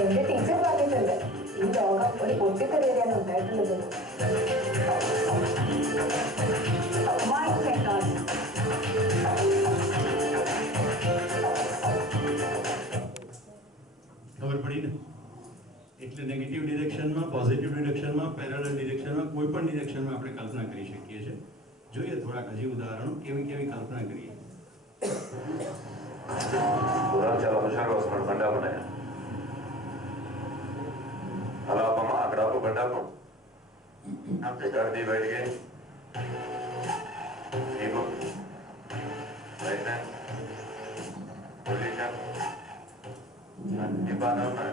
എന്റെ ടീച്ചർ പറഞ്ഞിട്ടുണ്ട് ഈ ലോകം ഒരു പൊട്ടിത്തെറിയാണ് ഉണ്ടായിട്ടുള്ളത്. ખબર પડી ને? એટલે નેગેટિવ ડિરેક્શનમાં, પોઝિટિવ ડિરેક્શનમાં, પેરેલલ ડિરેક્શનમાં, કોઈ પણ ડિરેક્શનમાં આપણે કલ્પના કરી શકીએ છીએ. જોઈએ થોડાક હજી ઉદાહરણો કેવી કેવી કલ્પના કરીએ. చాలా హుషారుగా వస్తున్నాడు బండాపనే అలా అమ్మమ్మ అక్కడ ఆపు బండాపం అంతే గడిది బయటికి నీకు రైట్ పొజిషన్ అన్ని బాగానే ఉన్నాయి.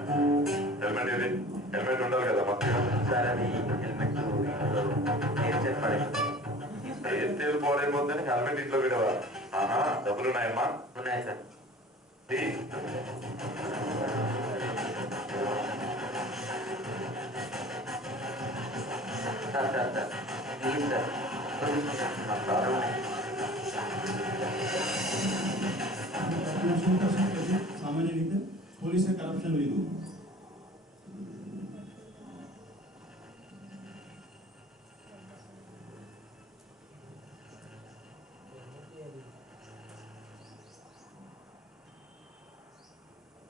హెల్మెట్ ఇది, హెల్మెట్ ఉండాలి కదా మధ్య. సార్ అది హెల్మెట్ ఎత్తేది పోరైపోతే హెల్మెట్ ఇంట్లో విడవా? ఆహా, డబ్బులు ఉన్నాయమ్మా? ఉన్నాయి sir. Sir sir sir please sir. સામાન્ય રીતે પોલીસે કરપ્શન લીધું.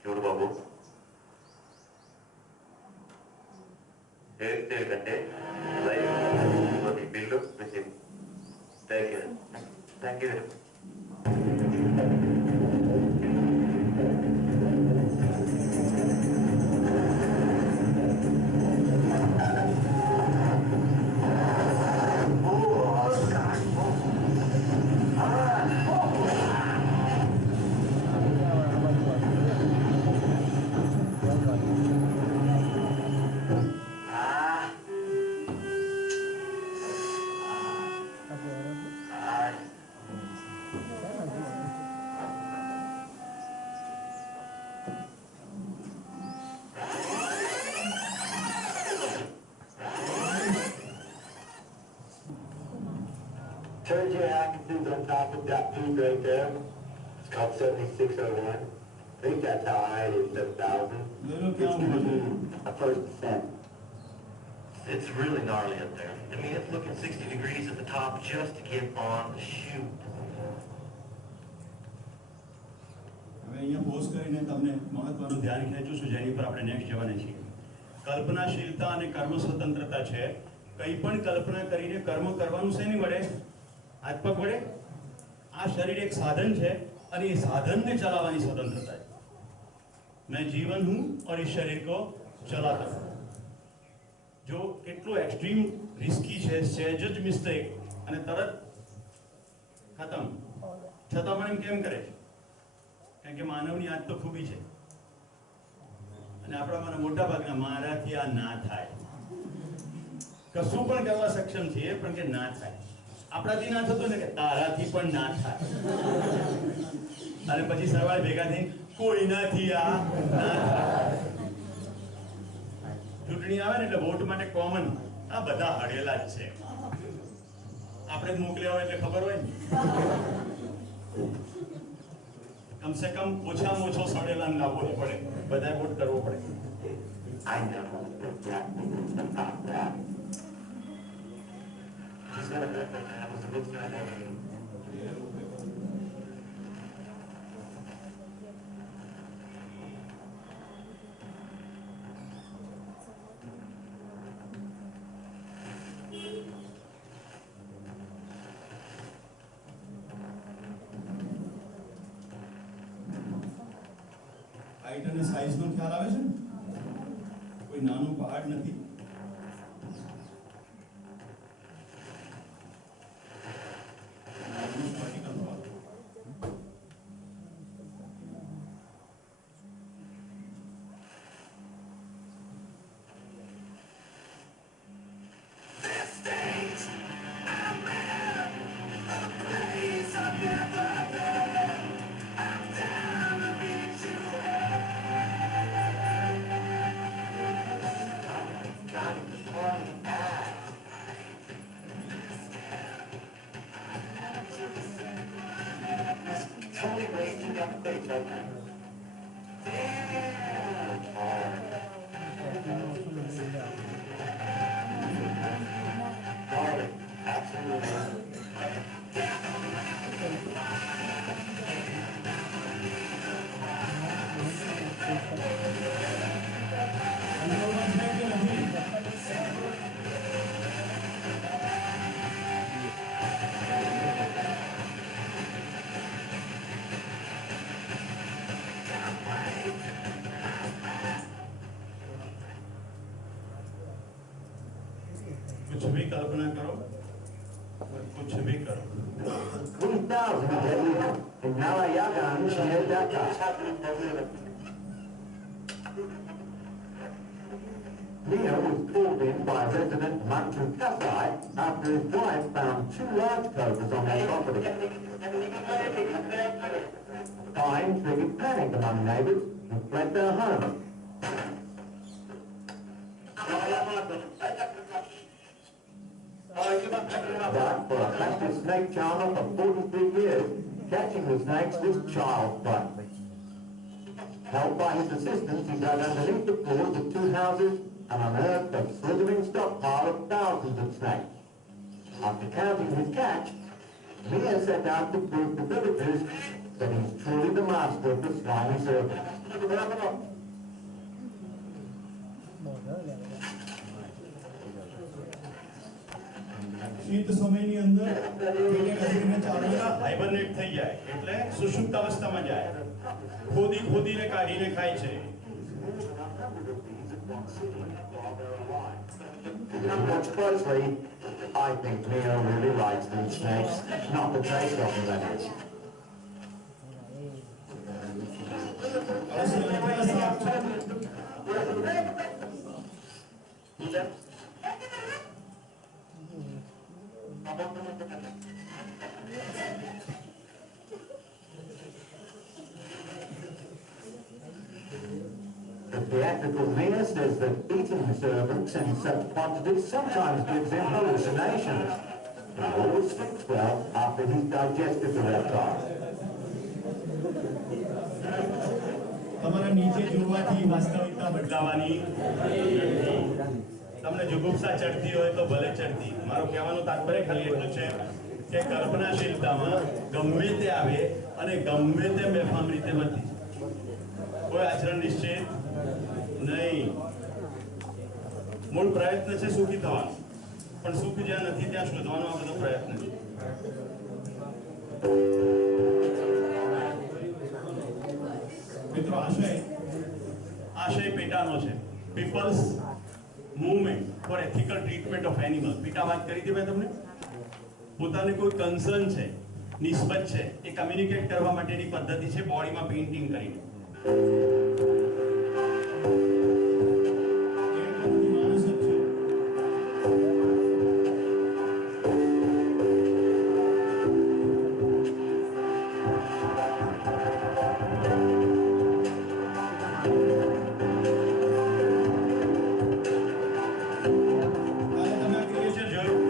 చూడు బాబు, హెయిర్ స్టైల్ కంటే life bill receive. Thank you. Thank you. Turn your altitude on top of that peak right there. It's called 7601. I think that's how high it is, 7,000. લેલો It's ક્યાં gonna ઉભો be a first descent. It's really gnarly up there. I mean, it's looking 60 degrees at the top just to get on the chute. હવે અહીંયા pose કરીને તમને મહત્વનું ધ્યાન ખેંચું છું, જેની પર આપણે નેક્સ્ટ જવાના છીએ. કલ્પનાશીલતા અને કર્મ સ્વતંત્રતા છે. કંઈ પણ કલ્પના કરીને કર્મ કરવાનું શેની વડે? હાથ પગ વડે. આ શરીર એક સાધન છે અને એ સાધનને ચલાવવાની સ્વતંત્રતા છે. मैं जीवन हूं और इस शरीर को चलाता हूं. जो કેટલું એક્સ્ટ્રીમ રિસ્કી છે, સહેજ જ મિસ્ટેક અને તરત ખતમ. છતાં પણ એમ કેમ કરે છે? કારણ કે માનવની આજ તો ખૂબી છે અને આપણામાં મોટા ભાગના મારાથી આ ના થાય, કશું પણ કરવા સક્ષમ છીએ પણ કે ના થાય. આપણાથી ના થતું ને કે તારાથી પણ ના થાય, અને પછી સરવાળે ભેગા થઈ કોઈનાથી આ ના થાય. ચૂંટણી આવે ને એટલે વોટ માટે કોમન આ બધા હળેલા જ છે. આપણે જ મોકલ્યા હોય એટલે ખબર હોય ને. કમસે કમ ઓછામાં ઓછો સડેલા લાવવો જ પડે, બધાએ વોટ કરવો પડે. I know exactly about that. She's gonna go for that. Was a good friend. Height અને સાઈઝનો ખ્યાલ આવે છે ને? કોઈ નાનું પહાડ નથી. નાનું vertical wall. Totally wasting your face right now. Darling, absolutely. કંટ્રોલમાં છે કે નથી? कुछ भी कल्पना करो, कुछ भी करो. 3,000 in Narayaga and Shinedaka. Leo was called in by resident Mantu Kasai after his wife found 2 large cobras on their property. Find triggered panic among neighbours who fled their home. But for a practiced snake charmer for 43 years, catching the snakes was child's play. Helped by his assistants, he dug underneath the floors of 2 houses and unearthed a slithering stockpile of thousands of snakes. After counting his catch, Mia set out to prove to villagers that he's truly the master of the slimy serpent. શીત સમયની અંદર પેટે ઘસીને ચાલવા hibernate થઈ જાય એટલે સુષુપ્ત અવસ્થામાં જાય, ખોદીને કાઢીને ખાય છે. Watch closely. I think Mia really likes these snakes, not the taste of them, that is. અવશ્ય ઇતિહાસ છે. The theatrical Mia says that eating serpents in such quantities sometimes gives him hallucinations. He always sleeps well after he's digested the reptile. તમારા નીચે જોવાથી વાસ્તવિકતા બદલાવાની નથી. તમને જુગુપ્સા ચડતી હોય તો ભલે ચડતી. મારો કહેવાનો તાત્પર્ય ખાલી એટલું છે કે કલ્પનાશીલતામાં ગમે તે આવે અને ગમે તે બેફામ રીતે બદલી કોઈ આચરણ નિશ્ચિત નહીં. મૂળ પ્રયત્ન છે સુખી થવાનો, પણ સુખ જ્યાં નથી ત્યાં શોધવાનો આ બધો પ્રયત્ન છે. મિત્રો આશય પેટાનો છે, peoples movement for ethical treatment of animal. PETA વાત કરી હતી મેં તમને. પોતાને કોઈ કન્સર્ન છે, નિસ્બત છે, એ કમ્યુનિકેટ કરવા માટેની પદ્ધતિ છે બોડીમાં પેઇન્ટિંગ કરીને. માણસ જ છે. કાલે તમે આ ક્રિએચર જોયું?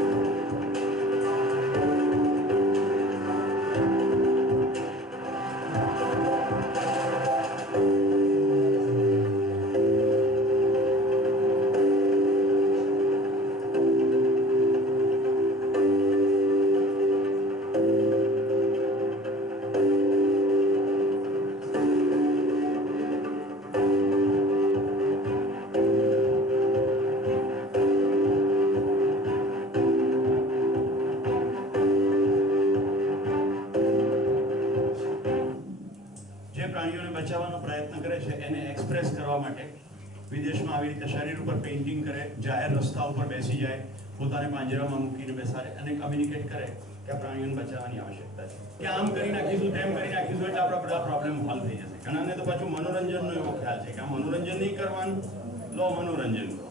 બચાવવાનો પ્રયત્ન કરે છે એને એક્સપ્રેસ કરવા માટે વિદેશમાં આવી રીતે શરીર ઉપર પેઇન્ટિંગ કરે, જાહેર રસ્તા ઉપર બેસી જાય, પોતાને પાંજરામાં મૂકીને બેસાડે અને કમ્યુનિકેટ કરે કે આ પ્રાણીઓને બચાવવાની આવશ્યકતા છે, કે આમ કરી નાખીશું તેમ કરી નાખીશું એટલે આપણા બધા પ્રોબ્લેમ હલ થઈ જશે. ઘણાને તો પાછું મનોરંજનનો એવો ખ્યાલ છે કે આ મનોરંજન નહીં કરવાનું, લો મનોરંજન કરો.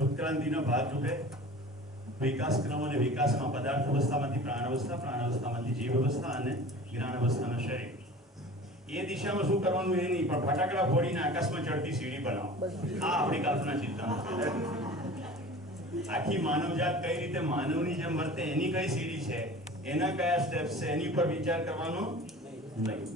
ઉત્ક્રાંતિના ભાગરૂપે વિકાસક્રમ અને વિકાસમાં પદાર્થ અવસ્થામાંથી પ્રાણ અવસ્થા, પ્રાણ અવસ્થામાંથી જીવ અવસ્થા અને જ્ઞાન અવસ્થાના શરીર. એ દિશામાં શું કરવાનું એ નહીં, પણ ફટાકડા ફોડીને આકાશમાં ચડતી સીડી બનાવો. આ આપણી કલ્પના ચિંતામાં આખી માનવજાત કઈ રીતે માનવની જેમ વર્તે એની કઈ સીડી છે, એના કયા સ્ટેપ્સ છે, એની પર વિચાર કરવાનો નહીં.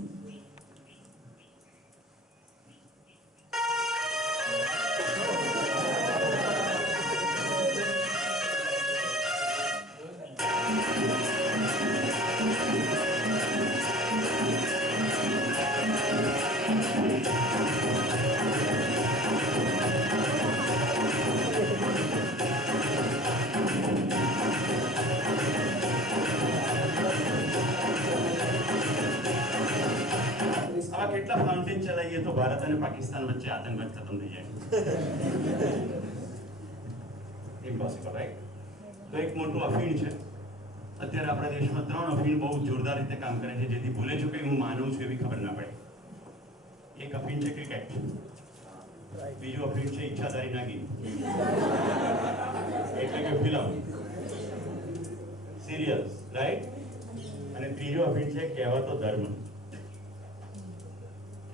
કેટલા ફાઉન્ટેન ચલાવીએ તો ભારત અને પાકિસ્તાન વચ્ચે આતંકવાદ ખતમ થઈ જાય? Impossible, right? તો એક મોટું અફીણ છે. અત્યારે આપણા દેશમાં 3 અફીણ બહુ જોરદાર રીતે કામ કરે છે, જેથી ભૂલે છું કે હું માનવ છું એવી ખબર ના પડે. એક અફીણ છે ક્રિકેટ, બીજું અફીણ છે ઈચ્છાધારી ગીત એટલે કે ફિલ્મ, સિરિયલ્સ, રાઈટ? અને ત્રીજો અફીણ છે કહેવાતો ધર્મ.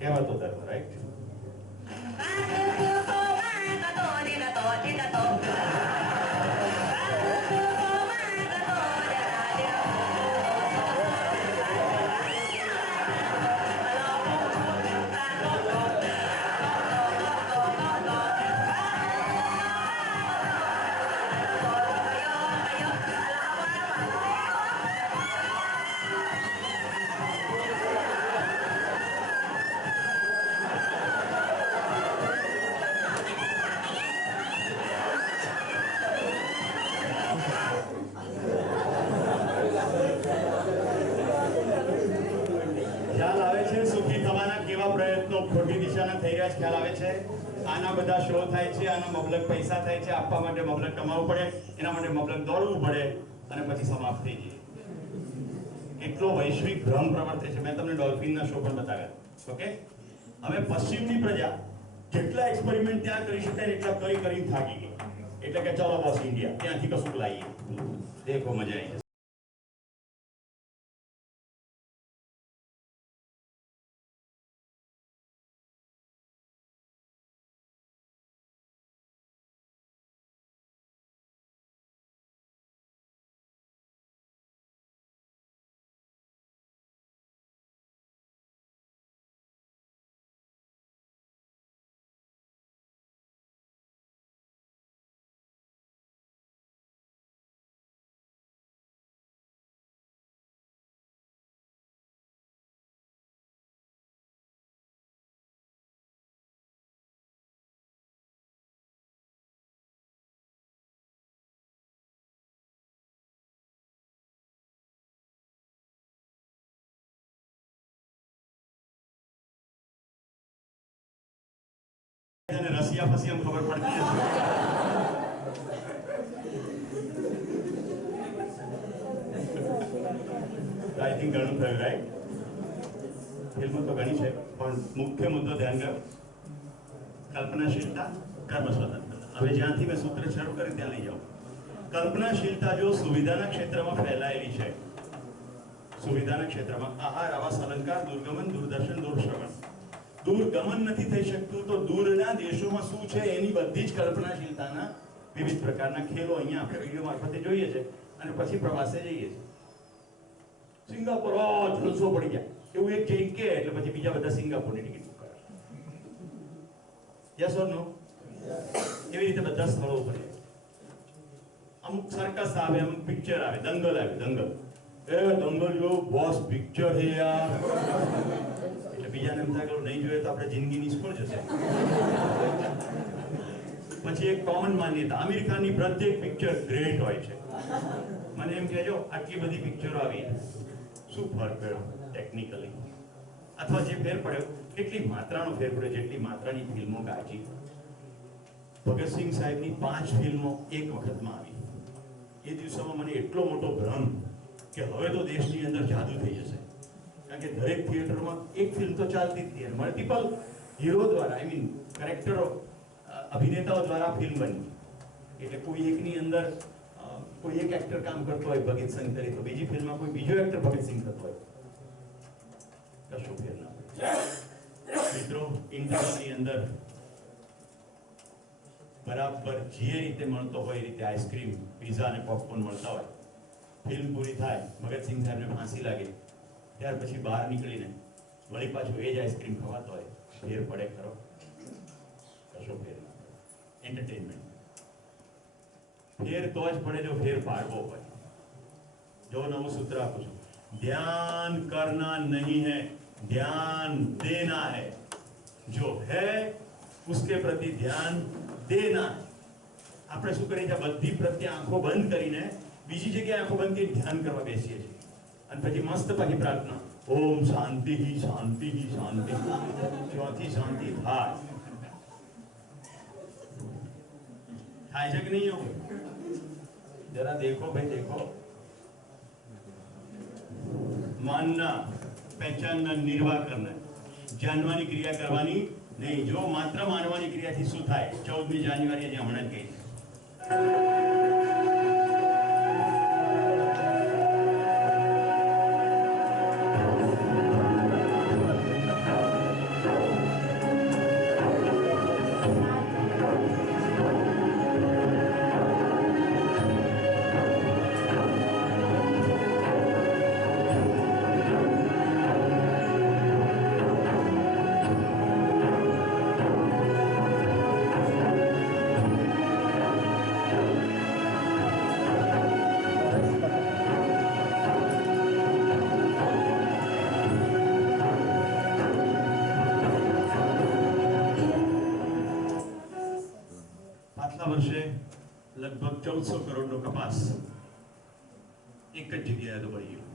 કહેવાતો ધર્મ, રાઈટ? ખોટી દિશાના થઈ રહ્યા છે, ખ્યાલ આવે છે? આના બધા શો થાય છે, આના મબલક પૈસા થાય છે, આપવા માટે મબલક કમાવવું પડે, એના માટે મબલક દોડવું પડે અને પછી સમાપ્ત થઈ જાય. એટલો વૈશ્વિક ભ્રમ પ્રવર્તે છે. મેં તમને ડોલ્ફિનના શો પણ બતાવ્યા. ઓકે, હવે પશ્ચિમની પ્રજા જેટલા એક્સપેરિમેન્ટ ત્યાં કરી શકાય એટલા કરીને થાકી ગઈ, એટલે કે ચલો બોસ ઇન્ડિયા ત્યાંથી કશું લાવીએ, દેખો મજા આવી જશે. રશિયા પછી એમ ખબર પડતી નથી. થિંક ઘણું થયું, રાઈટ? ફિલ્મો તો ઘણી છે, પણ મુખ્ય મુદ્દો ધ્યાન કરો. કલ્પનાશીલતા, કર્મ સ્વતંત્રતા. હવે જ્યાંથી મેં સૂત્ર શરૂ કર્યું ત્યાં લઈ જાઉં. કલ્પનાશીલતા જો સુવિધાના ક્ષેત્રમાં ફેલાયેલી છે, સુવિધાના ક્ષેત્રમાં આહાર, આવાસ, અલંકાર, દૂરગમન, દૂરદર્શન, દૂરશ્રવણ, દૂરગમન નથી થઈ શકતું તો દૂરના દેશોમાં શું છે એની બધી જ કલ્પનાશીલતાના વિવિધ પ્રકારના ખેલો અહીંયા આપણે વિડીયો મારફતે જોઈએ છે અને પછી પ્રવાસે જઈએ છીએ. સિંગાપોર જલસો પડી ગયા એવું એક જઈ કે એટલે પછી બીજા બધા સિંગાપોરની ટિકિટ બુક કરે. યસ ઓર નો? એવી રીતે બધા સ્થળો ઉપર અમુક સર્કસ આવે, અમુક પિક્ચર આવે, દંગલ આવે, દંગલ દંગલ જો બોસ પિક્ચર છે યાર, એટલે બીજાને એમ થાય કે નહીં જોઈએ તો આપણે જિંદગી નિષ્ફળ જશે. પછી એક કોમન માન્યતા, આમિર ખાનની પ્રત્યેક પિક્ચર ગ્રેટ હોય છે. મને એમ કહેજો આટલી બધી પિક્ચરો આવી, શું ફરક પડ્યો ટેકનિકલી? અથવા જે ફેર પડ્યો, કેટલી માત્રાનો ફેર પડ્યો, જેટલી માત્રાની ફિલ્મો ગાજી. ભગતસિંહ સાહેબની 5 ફિલ્મો એક વખતમાં આવી. એ દિવસોમાં મને એટલો મોટો ભ્રમ કે હવે તો દેશની અંદર જાદુ થઈ જશે, કારણ કે દરેક થિયેટરમાં એક ફિલ્મ તો ચાલતી જ હતી. મલ્ટિપલ હીરો દ્વારા, આઈ મીન કેરેક્ટરો, અભિનેતાઓ દ્વારા ફિલ્મ બની. એટલે કોઈ એકની અંદર કોઈ એક એક્ટર કામ કરતો હોય ભગતસિંહ તરીકે, તો બીજી ફિલ્મમાં કોઈ બીજો એક્ટર ભગતસિંહ થતો હોય, કશું ફેર ના પડે. મિત્રો, ઇન્ડિયાની અંદર બરાબર જે રીતે મળતો હોય એ રીતે આઈસ્ક્રીમ, પીઝા અને પોપકોર્ન મળતા હોય. ફિલ્મ પૂરી થાય, ભગતસિંહ સાહેબને ફાંસી લાગે, ત્યાર પછી બહાર નીકળીને વળી પાછું એ જ આઈસ્ક્રીમ ખવાતો હોય. ફેર પડે ખરો? કશો ફેર ના પડે. એન્ટરટેનમેન્ટ ફેર તો જ પડે જો ફેર પાડવો હોય. જો નવું સૂત્ર આપું છું, ધ્યાન કરના નહીં है, ध्यान देना है. जो है उसके प्रति ध्यान देना. આપણે શું કરીએ છીએ, બધી પ્રત્યે આંખો બંધ કરીને બીજી જગ્યાએ આંખો બંધ કરીને ધ્યાન કરવા બેસીએ છીએ અને પછી મસ્ત પાછી પ્રાર્થના, ઓમ શાંતિ શાંતિ શાંતિ. ચોથી શાંતિ થાય છે કે નહીં? એવું जरा देखो भाई, देखो. मानना, पहचानना, निर्वाह करना, जानवानी क्रिया करवानी नहीं. जो मात्र मानवानी क्रियाથી શું થાય? 14મી જાન્યુઆરીએ જે હમણાં જ ગઈ. વર્ષે લગભગ 1400 કરોડનો કપાસ એક જ જગ્યાએ તો પડી ગયો.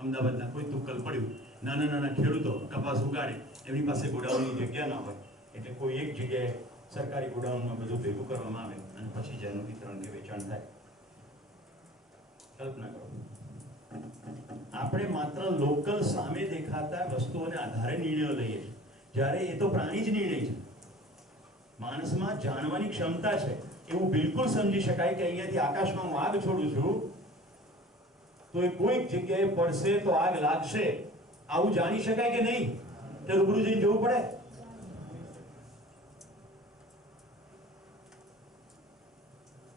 અમદાવાદના કોઈ તુક્કલ પડ્યું, નાના નાના ખેડૂતો કપાસ ઉગાડે, એમની પાસે ગોડાઉનની જગ્યા ના હોય એટલે કોઈ એક જગ્યાએ સરકારી ગોડાઉનમાં બધું ભેગું કરવામાં આવે અને પછી જેનું વિતરણ કે વેચાણ થાય. કલ્પના કરો, આપણે માત્ર લોકલ સામે દેખાતા વસ્તુઓને આધારે નિર્ણયો લઈએ છીએ, જ્યારે એ તો પ્રાણી જ નિર્ણય છે. માણસમાં જાણવાની ક્ષમતા છે. એવું બિલકુલ સમજી શકાય કે અહીંયાથી આકાશમાં હું આગ છોડું છું તો એ કોઈક જગ્યાએ પડશે તો આગ લાગશે, આવું જાણી શકાય કે નહીં? તે રૂબરૂ જઈને જોવું પડે.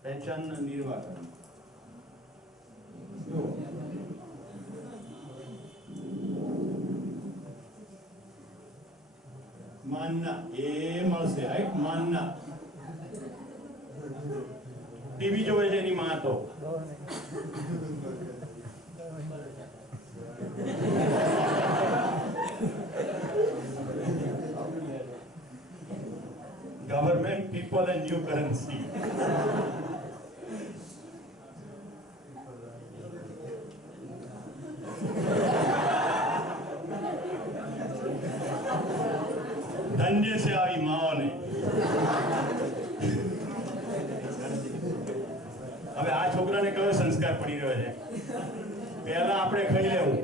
પહેચાન નિર્વાહ કરવું. માનના એ મળશે, રાઈટ? માનના ટીવી જોવે છે એની માં તો government, people and new currency. ધન્ય છે આવી માઓને. હવે આ છોકરાને કયો સંસ્કાર પડી રહ્યો છે? પહેલા આપણે ખાઈ લેવું,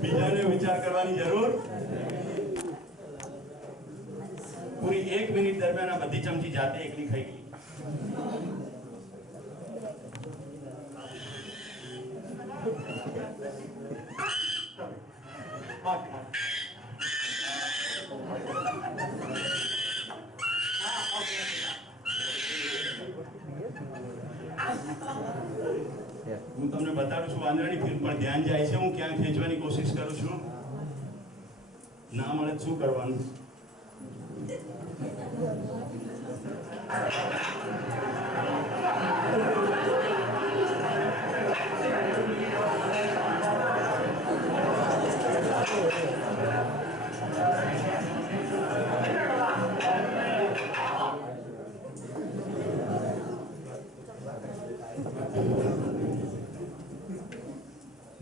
બીજાને વિચાર કરવાની જરૂર. પૂરી 1 મિનિટ દરમિયાન આ બધી ચમચી જાતે એકલી ખાઈ ગઈ. હું તમને બતાડું છું વાંદરાની ફિલ્મ, પણ ધ્યાન જાય છે. હું ક્યાં ખેંચવાની કોશિશ કરું છું, ના મળે તો શું કરવાનું?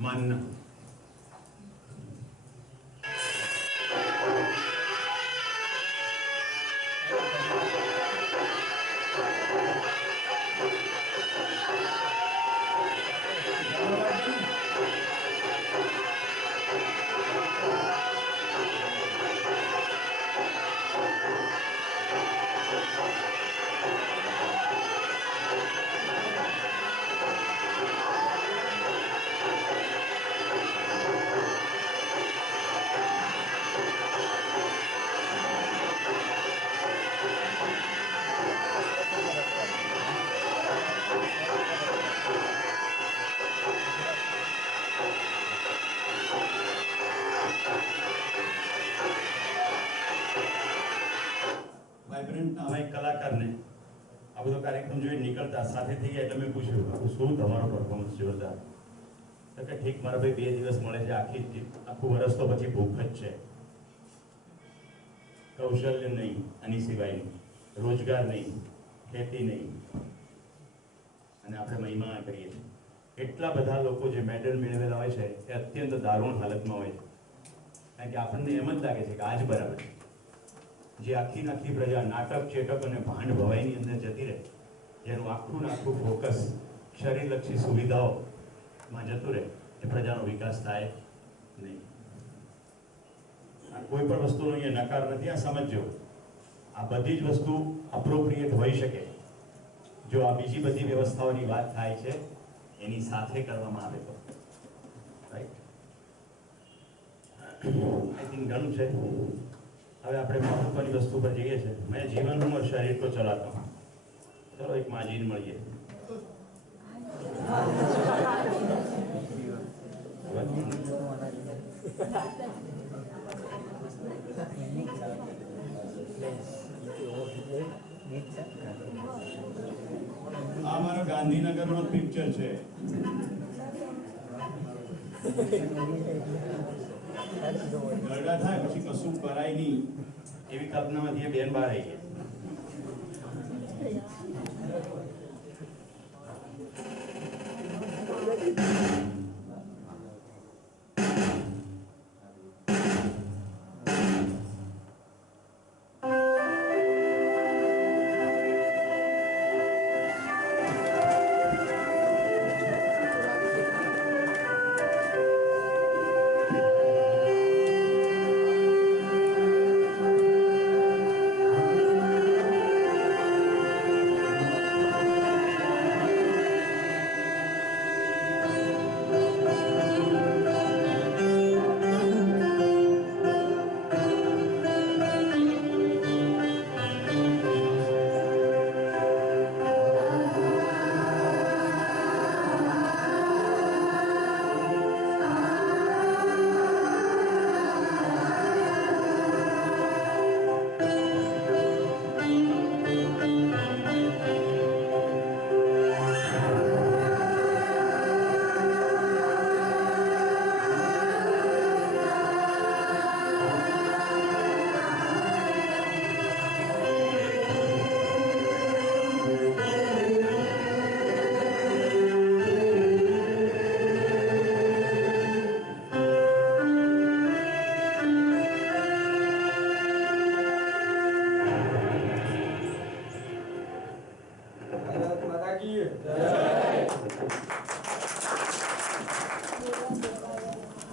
માનના અમે કલાકારને આ બધો કાર્યક્રમ જોઈ નીકળતા સાથે થઈ ગયા એટલે મેં પૂછ્યું શું તમારો પરફોર્મન્સ જોરદાર? તો કે ઠીક મારા ભાઈ 2 દિવસ મળે છે, આખું વર્ષ તો પછી ભૂખ જ છે. કૌશલ્ય નહીં, આની સિવાયનું રોજગાર નહીં, ખેતી નહીં, અને આપણે મહિમા કરીએ છીએ. એટલા બધા લોકો જે મેડલ મેળવેલા હોય છે એ અત્યંત દારૂણ હાલતમાં હોય છે, કારણ કે આપણને એમ જ લાગે છે કે આ જ બરાબર છે. જે આખી પ્રજા નાટક, ચેટક અને ભાંડ ભવાઈની અંદર જતી રહે, જેનું આખું ફોકસ શરીરલક્ષી સુવિધાઓમાં જતું રહે, એ પ્રજાનો વિકાસ થાય નહીં. કોઈ પણ વસ્તુનો અહીંયા નકાર નથી. આ સમજો, આ બધી જ વસ્તુ અપ્રોપ્રિએટ હોઈ શકે જો આ બીજી બધી વ્યવસ્થાઓની વાત થાય છે એની સાથે કરવામાં આવે તો. રાઈટ? આઈ થિંક ઘણું છે. હવે આપણે મહત્વની વસ્તુ પર જઈએ છીએ. મેં જીવન હું શરીર તો ચલાતો હું. ચલો એક માજીને મળીએ. આ મારો ગાંધીનગરનો પિક્ચર છે. ગરડા થાય પછી કશું કરાય નહીં એવી કલ્પનામાંથી એ બેન બહાર આવી ગયા.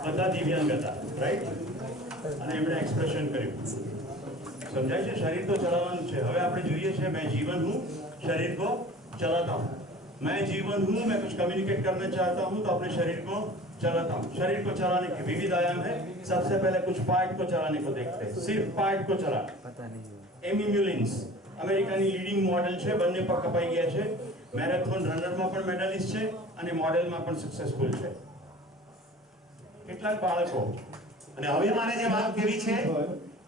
બધા દિવ્યાંગ હતા, રાઈટ? અને એમણે એક્સપ્રેશન કર્યું. સમજાય છે? શરીર તો ચલાવવાનું છે. હવે આપણે જોઈએ છે मैं जीवन हूँ शरीर को चलाता हूँ. मैं जीवन हूँ, मैं कुछ कम्युनिकेट करना चाहता हूँ तो अपने शरीर को चलाता हूँ. शरीर को चलाने के विविध आयाम है. सबसे पहले कुछ पार्ट को चलाने को देखते हैं. सिर्फ पार्ट को चला. એમી મ્યુલિન્સ અમેરિકાની લીડિંગ મોડેલ છે. બંને પગ કપાઈ ગયા છે. મેરેથોન રનરમાં પણ મેડલિસ્ટ છે અને મોડેલમાં પણ સક્સેસફુલ છે. કેટલાક બાળકો અને હવે મારે જે વાત કેવી છે,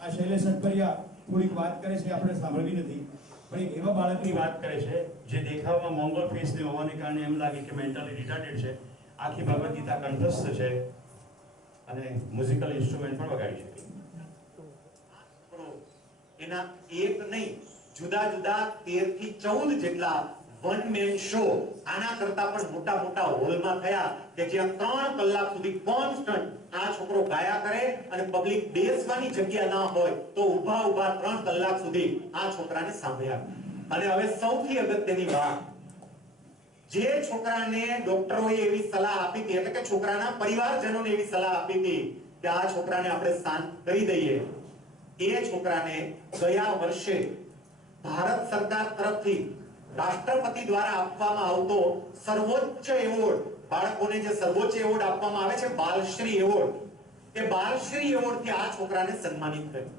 આ શૈલેષ અટપરિયા થોડીક વાત કરે છે, આપણે સાંભળવી નથી, પણ એક એવા બાળકની ની વાત કરે છે જે દેખાવમાં મોંગોલ ફેસને હોવાને કારણે એમ લાગે કે મેન્ટલી રિટાર્ડેડ છે. આખી ભગવદ ગીતા કંઠસ્થ છે અને મ્યુઝિકલ ઇન્સ્ટ્રુમેન્ટ પણ વગાડી શકે. એના એક નહીં, જુદા જુદા 13 થી 14 જેટલા વન મેન શો આના કરતા પણ મોટા મોટા હોલમાં થયા કે જ્યાં 3 કલાક સુધી કોન્સ્ટન્ટ આ છોકરો ગાયા કરે અને પબ્લિક બેસવાની જગ્યા ના હોય તો ઊભા ઊભા 3 કલાક સુધી આ છોકરાને સાંભળ્યા. અને હવે સૌથી અગત્યની વાત, જે છોકરાને ડોક્ટરોએ એવી સલાહ આપી હતી, એટલે કે છોકરાના પરિવારજનોને એવી સલાહ આપી હતી કે આ છોકરાને આપણે શાંત કરી દઈએ, એ છોકરાને ગયા વર્ષે ભારત સરકાર તરફથી રાષ્ટ્રપતિ દ્વારા આપવામાં આવતો સર્વોચ્ચ એવોર્ડ, બાળકોને જે સર્વોચ્ચ એવોર્ડ આપવામાં આવે છે બાલશ્રી એવોર્ડ, એ બાલશ્રી એવોર્ડ થી આ છોકરાને સન્માનિત કર્યો.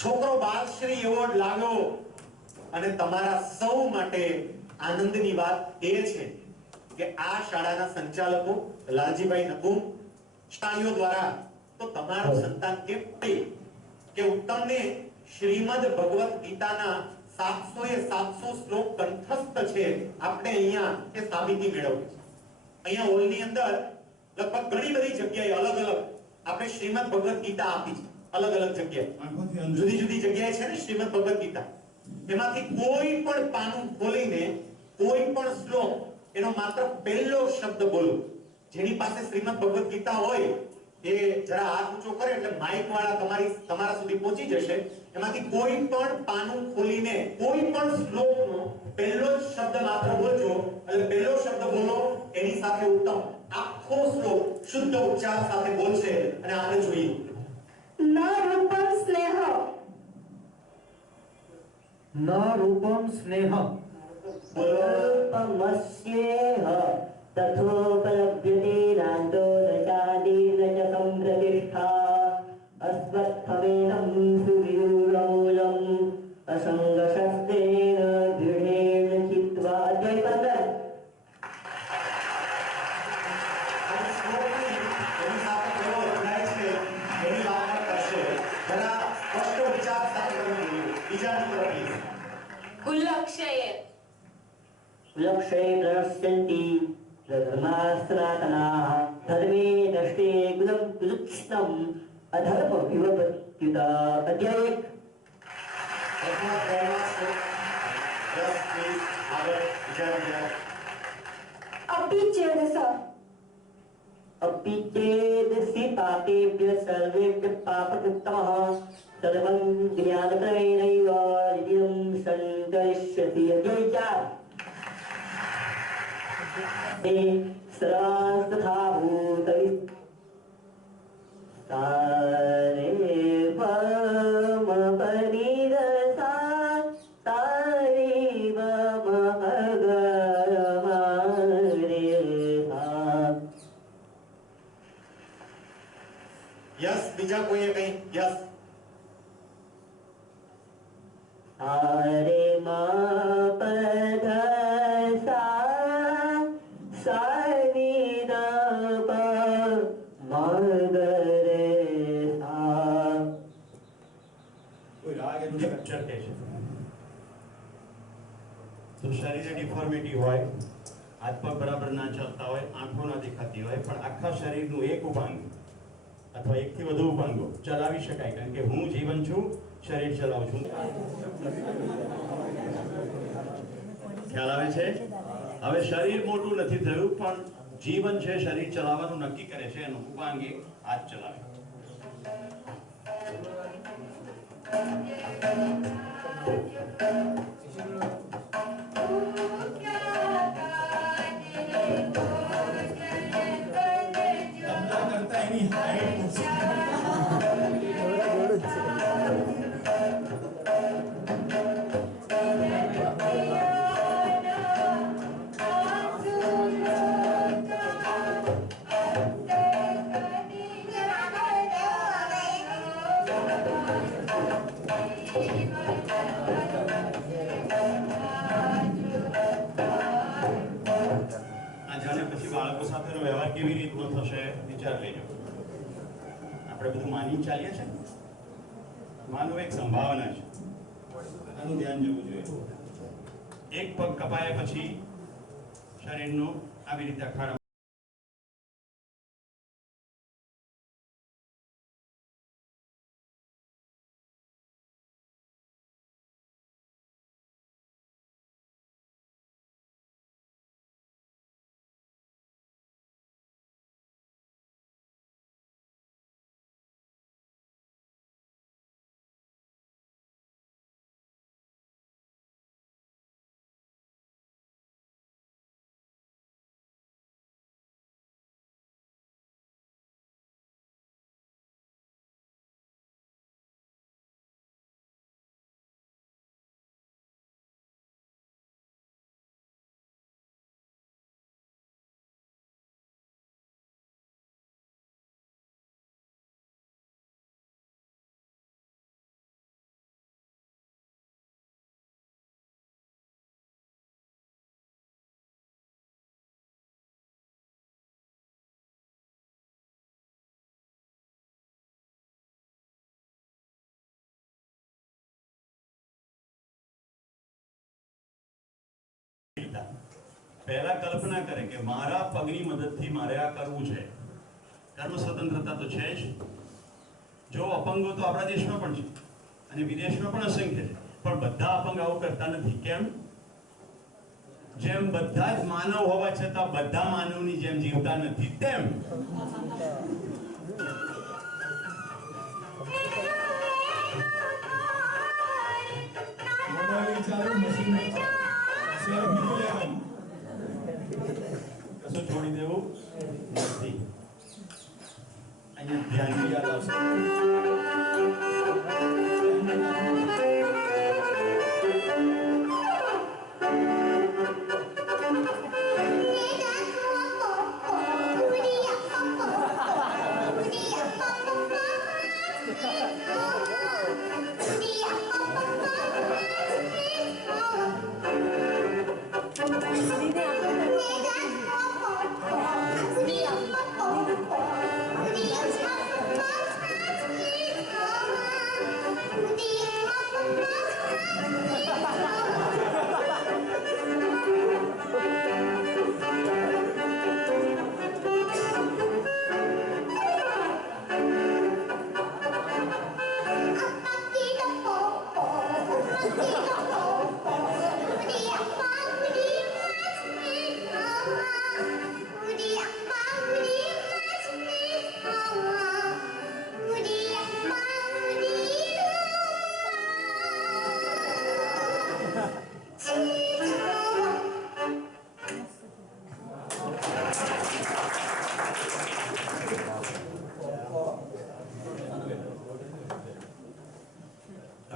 છોકરો બાલશ્રી એવોર્ડ લાવ્યો અને તમારા સૌ માટે આનંદની વાત એ છે કે આ શાળાના સંચાલકો લાલજીભાઈ નકુમ તાળીઓ દ્વારા તો તમારું સંતાન કેમ કે ઉત્તમને શ્રીમદ ભગવદ ગીતાના 700 એ 700 શ્લોક કંઠસ્થ છે. આપણે અહીંયા એ સાબિતી મેળવી છે. અહીંયા હોલની અંદર લગભગ ઘણી બધી જગ્યાએ અલગ અલગ આપણે શ્રીમદ ભગવદ ગીતા આપી છે. અલગ અલગ જગ્યાએ જુદી જુદી જગ્યાએ છે ને શ્રીમદ ભગવદ ગીતા. એમાંથી કોઈ પણ પાનું ખોલીને કોઈ પણ શ્લોક એનો માત્ર પહેલો શબ્દ બોલો. જેની પાસે શ્રીમદ ભગવદ ગીતા હોય એ જરા હાથ ઊંચો કરે એટલે માઈક વાળા તમારા સુધી પહોંચી જશે. એમાંથી કોઈ પણ પાનું ખોલીને કોઈ પણ શ્લોકનો પહેલો શબ્દ માત્ર બોલજો. એટલે પહેલો શબ્દ બોલો એની સાથે ઉત્તમ આખો શ્લોક શુદ્ધ ઉચ્ચાર સાથે બોલશે અને આપણે જોઈએ. ન રૂપમ સ્નેહ, ન રૂપમ સ્નેહ, રૂપમસ્યેહ તથોપલભ્યતે નાંતો નચાદીન ચ સંપ્રતિષ્ઠા અસ્વત્થમેનં સુવિદુરમૂલં અસંગશસ્તેન દૃઢેન ચિત્વા. અધ્યાય 15 ઉલ્લક્ષયે પ્રણશ્યન્તિ ધર્મા સનાતનાઃ ધર્મે નષ્ટે કુલં કુલુક્ષિતં અધર્મ વિવપત્યુત. અધ્યાય 1 અપિચેદસ અપિચેદસि પાપેભ્ય સર્વેભ્ય પાપકૃત્તમઃ સર્વં જ્ઞાનક્રમેણૈવ નિત્યં સંતરિષ્યતિ. અધ્યાય 4 એ સર્વાસ્તથા ભૂતવિ તારે વમ પરિરસા તારે વમ અગરમારેસા. યસ, બીજા કોઈએ કઈ યસ. તારે મા પધસા સાનિદપ મગરેસા. કોઈ રાગ એટલું સ્ટ્રક્ચર કે છે. તો શરીરે ડિફોર્મિટી હોય, હાથ પગ બરાબર ના ચાલતા હોય, આંખો ના દેખાતી હોય, પણ આખા શરીરનું એક ઉપાંગ અથવા એકથી વધુ ઉપાંગો ચલાવી શકાય. કારણ કે હું જીવન છું, શરીર ચલાવું છું. ખ્યાલ આવે છે? હવે શરીર મોટું નથી થયું પણ જીવન છે, શરીર ચલાવવાનું નક્કી કરે છે. એનું ઉપાંગે હાથ ચલાવે. કેવી રીતનો થશે વિચાર લેજો. આપણે બધું માની ચાલીએ છે. માનવ એક સંભાવના છે, આનું ધ્યાન જવું જોઈએ. એક પગ કપાયા પછી શરીરનું આવી રીતે અખાડા પહેલા કલ્પના કરે કે મારા પગની મદદથી મારે આ કરવું છે. કર્મ સ્વતંત્રતા તો છે જ. જો અપંગો તો આપણા દેશમાં પણ છે અને વિદેશમાં પણ અસંખ્ય છે, પણ બધા અપંગ આવું કરતા નથી. કેમ? જેમ બધા જ માનવ હોવા છતાં બધા માનવની જેમ જીવતા નથી તેમ મોબાઈલ ચાલુ, મશીન શેર બીજું લેવાનું. કશું છોડી દેવું નથી. અહીંયા ધ્યાન યાદ આવશે.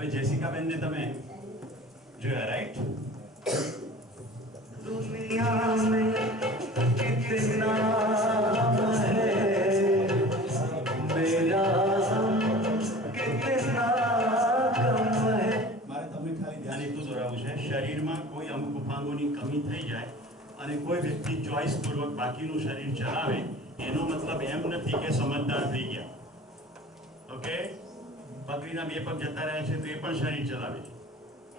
હવે જેસિકા બેન ને તમે જોયા, રાઈટ? दुनिया में कितना है मेरा कितना कम है. મારે તમને ખાલી ધ્યાન એટલું દોરાવવું છે, શરીરમાં કોઈ અમુક ઉપાંગોની કમી થઈ જાય અને કોઈ વ્યક્તિ ચોઈસ પૂર્વક બાકીનું શરીર ચલાવે, એનો મતલબ એમ નથી કે સમજદાર થઈ ગયા. ઓકે, પગરીના 2 પગ જતા રહ્યા છે તો એ પણ શરીર ચલાવે છે.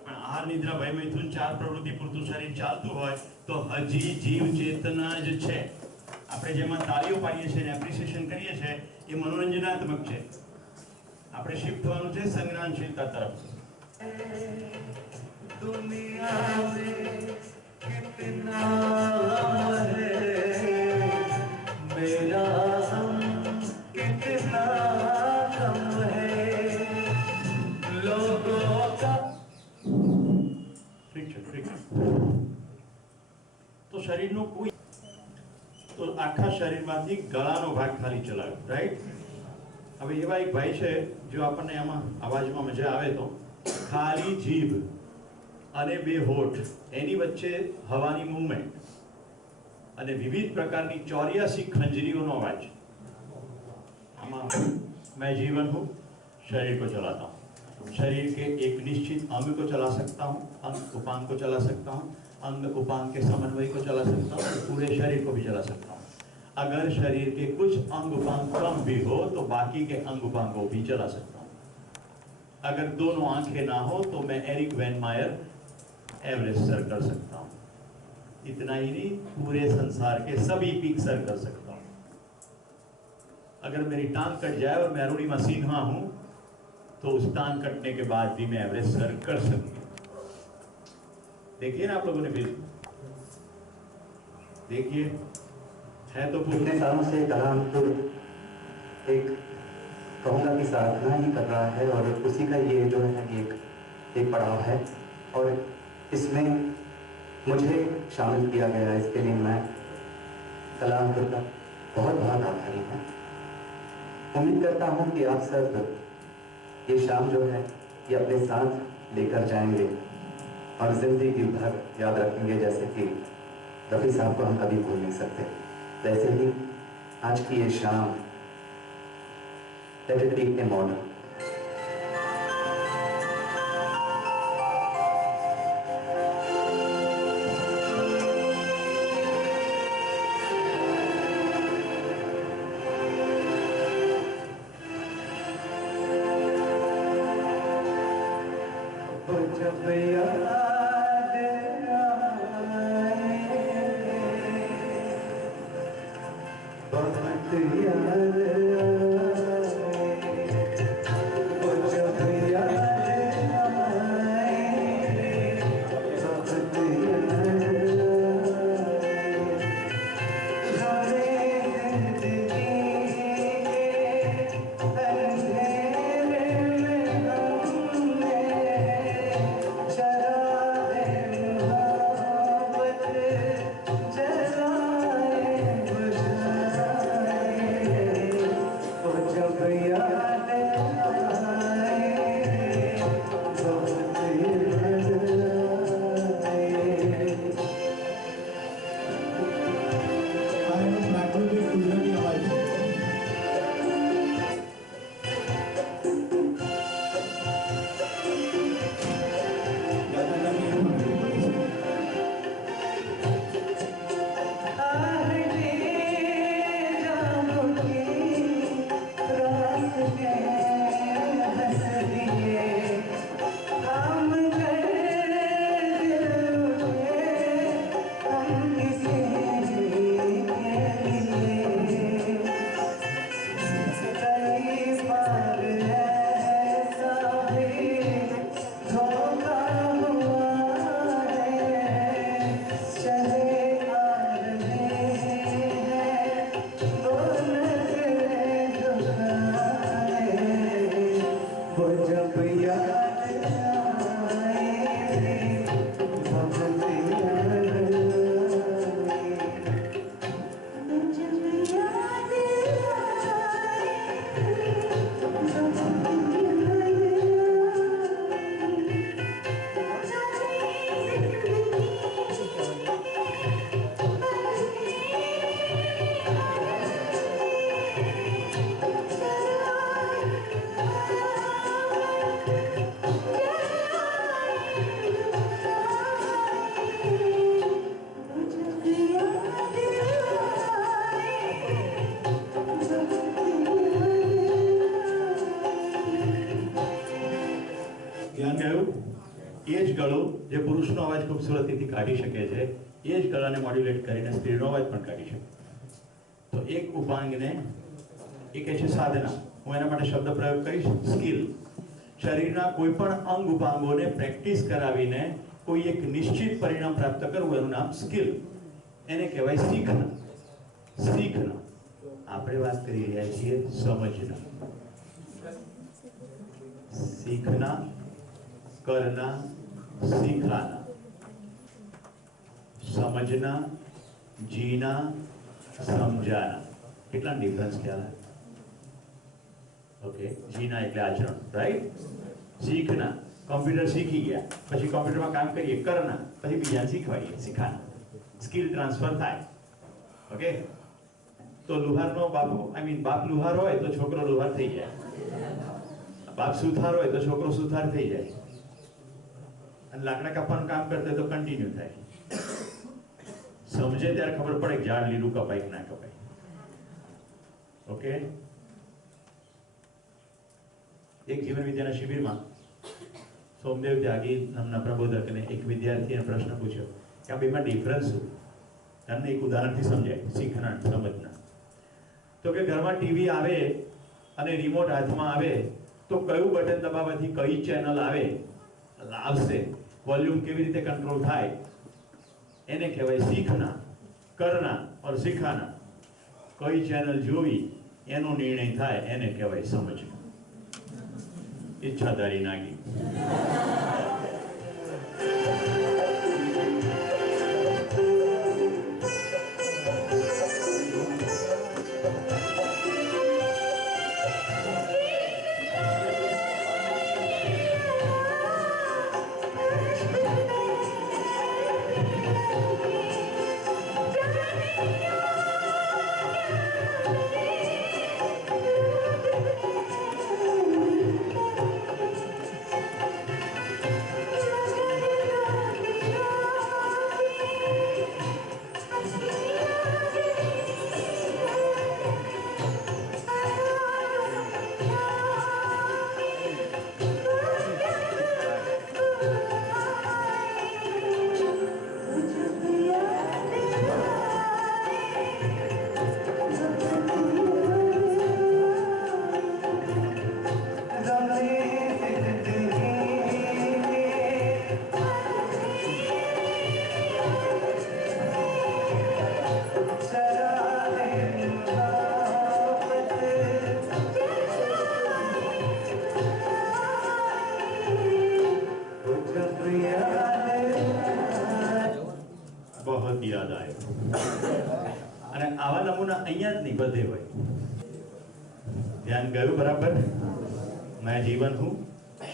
પણ આહાર, નિદ્રા, ભય, મૈથુન 4 પ્રવૃત્તિ પૂરતું શરીર ચાલતું હોય તો હજી જીવ ચેતના જ છે. આપણે જેમાં તાળીઓ પાડીએ છીએ અને એપ્રિસિએશન કરીએ છીએ એ મનોરંજનાત્મક છે. આપણે શિફ્ટ થવાનું છે સંજ્ઞાનશીલતા તરફ. दुनिया में कितना है मेरा कितना कम है लोगों का. ઠીક છે, ઠીક છે. તો શરીરનો કોઈ તો આખા શરીરમાંથી ગળાનો ભાગ ખાલી ચલાવ્યો, રાઈટ? હવે એવા એક ભાઈ છે જો આપણને આમાં અવાજમાં મજા આવે તો ખાલી જીભ અને 2 હોઠ, એની વચ્ચે હવાની મૂવમેન્ટ અને વિવિધ પ્રકારની 84 ખંજરીઓનો અવાજ. આમાં मैं जीवन हूँ, शरीर को चलाता हूँ. शरीर के एक निश्चित अंग को चला सकता हूँ, अंग उपांग को चला सकता हूँ, अंग उपांग के समन्वय को चला सकता हूँ, पूरे शरीर को भी चला सकता हूँ. अगर शरीर के कुछ अंग उपांग कम भी हो तो बाकी के अंग उपांगों भी चला सकता हूँ। अगर दोनों आंखें ना हो तो मैं एरिक वैन मायर एवरेस्ट सर कर सकता हूँ। इतना ही नहीं, पूरे संसार के सभी पीक सर कर सकता हूँ। अगर मेरी टांग कट जाए और मैं अरुणिमा सिन्हा हूं तो उस टांग कटने के बाद भी मैं एवरेस्ट सर कर सकूंगा। देखिए ना आप लोगों ने फिल्म, देखिए है तो इतने सालों से कलामपुर एक कहूँगा कि साधना ही कर रहा है और उसी का ये जो है एक पड़ाव है और इसमें मुझे शामिल किया गया है। इसके लिए मैं कलामपुर का बहुत बहुत आभारी हूँ। उम्मीद करता हूँ कि आप सब ये शाम जो है ये अपने साथ लेकर जाएंगे और जिंदगी भर याद रखेंगे, जैसे कि रफ़ी साहब को हम कभी भूल नहीं सकते। वैसे ही आज की ये शाम let it be a model. એ જ ગળો જે પુરુષનો અવાજ ખૂબસૂરતીથી કાઢી શકે છે, એ જ ગળાને મોડ્યુલેટ કરીને સ્ત્રીનો અવાજ પણ કાઢી શકે. તો એક ઉપાંગને એ કહે છે સાધના. હું એના માટે શબ્દ પ્રયોગ કરીશ સ્કિલ. શરીરના કોઈ પણ અંગ ઉપાંગોને પ્રેક્ટિસ કરાવીને કોઈ એક નિશ્ચિત પરિણામ પ્રાપ્ત કરવું એનું નામ સ્કિલ. એને કહેવાય શીખના. શીખના. આપણે વાત કરી રહ્યા છીએ સમજના. सीखना, करना, सिखाना, समझना, जीना, समझाना. कितना डिफरेंस क्या है? ओके, जीना એટલે આચરણ, રાઈટ? सीखना, કમ્પ્યુટર શીખી ગયા પછી કમ્પ્યુટરમાં કામ કરીએ, કરના પછી બીજાને શીખવાડીએ, શીખાના. સ્કિલ ટ્રાન્સફર થાય. ઓકે, તો લુહારનો બાપ, આઈ મીન બાપ લુહાર હોય તો છોકરો લુહાર થઈ જાય. बाप सुथार हो तो छोकरो सुथार थी जाए. लाकड़ा कापવાનું કામ करते तो कंटिन्यू થાય. समझे त्यारे खबर पड़े झाड़ लीलू कपाई ना कपाई. ઓકે, એક જીવન વિદ્યાના શિબિરમાં સોમદેવ ત્યાગી નામના પ્રબોધકને એક વિદ્યાર્થીએ પ્રશ્ન પૂછ્યો કે આ બેમાં ડિફરન્સ શું? તમને એક ઉદાહરણથી સમજાય, શીખના સમજના. તો કે ઘરમાં ટીવી આવે અને રિમોટ હાથમાં આવે તો કયું બટન દબાવવાથી કઈ ચેનલ આવશે, વોલ્યુમ કેવી રીતે કંટ્રોલ થાય, એને કહેવાય શીખના. કરના ઓર શીખાના, કઈ ચેનલ જોવી એનો નિર્ણય થાય એને કહેવાય સમજના. ઈચ્છાધારી નાગી. बहुत याद आए. અને આવા નમૂના અહીંયા જ નહીં, બધે હોય. ધ્યાન ગયું બરાબર? मैं जीवन हूँ,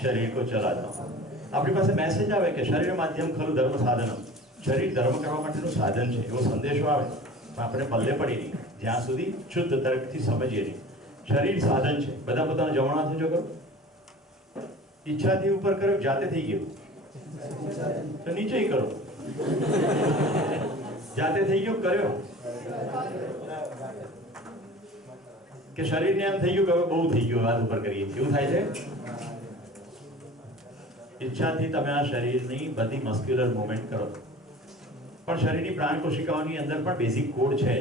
शरीर को चलाता हूँ. આપણી પાસે મેસેજ આવે કે શરીર માધ્યમ ખરું ધર્મ સાધનમ. શરીર ધર્મ કરવા માટેનું સાધન છે એવો સંદેશો આવે પણ આપણે પલ્લે પડી નહીં જ્યાં સુધી શુદ્ધ તર્કથી સમજીએ નહીં. શરીર સાધન છે. બધા પોતાના જમણા થજો કરો. ઈચ્છાથી ઉપર કરો, જાતે થઈ ગયું તો નીચે કરો. જાતે થઈ ગયું કર્યો કે શરીરને એમ થઈ ગયું કે હવે બહુ થઈ ગયું, વાત ઉપર કરીએ, એવું થાય છે. ઈચ્છાથી તમે આ શરીરની બધી મસ્ક્યુલર મૂવમેન્ટ કરો, પણ શરીરની પ્રાણ કોશિકાઓની અંદર પણ બેઝિક કોડ છે